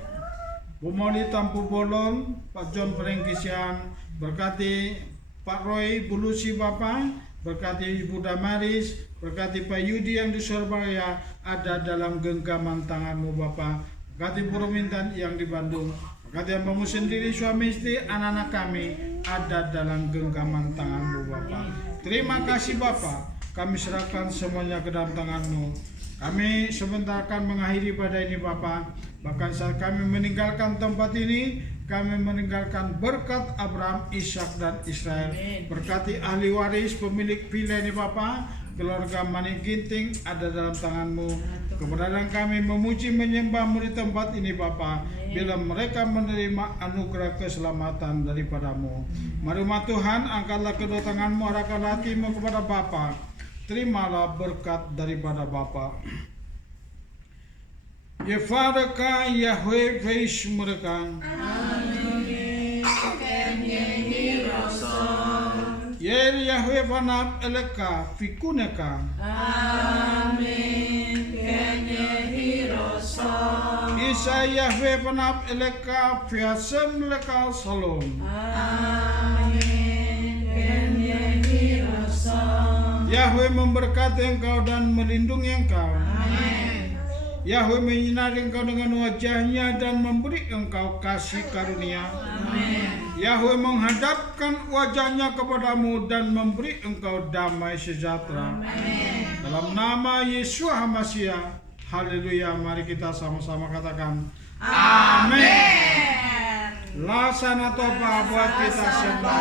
Bu Moli Tampu Bolon, Pak John Perengkisian. Berkati Pak Roy, Bu Lucy Bapa. Berkati Ibu Damaris, berkati Pak Yudi yang di Surabaya ada dalam genggaman tangan-Mu Bapa. Berkati Bu Romintan yang di Bandung. Berkati hambamu sendiri, suami istri, anak-anak kami ada dalam genggaman tangan-Mu Bapa. Terima kasih Bapa, kami serahkan semuanya ke dalam tangan-Mu. Kami sebentar akan mengakhiri pada ini Bapa. Bahkan saat kami meninggalkan tempat ini, kami meninggalkan berkat Abraham, Ishak dan Israel. Berkati ahli waris, pemilik villa ini Bapa, keluarga Manik Ginting ada dalam tangan-Mu. Keberadaan kami memuji menyembah-Mu di tempat ini Bapa, bila mereka menerima anugerah keselamatan daripada-Mu. Mari umat Tuhan, angkatlah kedua tangan-Mu, arahkan hati-Mu kepada Bapa. terimalah berkat daripada Bapa. Yefadaka Yahweh Veis mereka. Yer Yahweh vanap eleka fikuneka. Isa Yahweh vanap eleka fiasem leka salom. Yahweh memberkati engkau dan melindungi engkau. Yahweh menyinari engkau dengan wajahnya dan memberi engkau kasih karunia. Yahweh menghadapkan wajahnya kepadamu dan memberi engkau damai sejahtera. Dalam nama Yesus HaMasiah, haleluya. Mari kita sama-sama katakan amin. Lasana toba buat kita semua.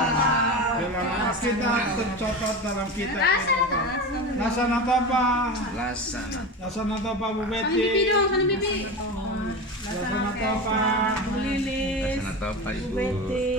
Dalam nama kita tercatat dalam kitab Al-Quran. Lasana toba. Lasana toba Bu Betty. Lasana toba. Bu Lilis, Sana tahu Pak Bu Ibu. Betty.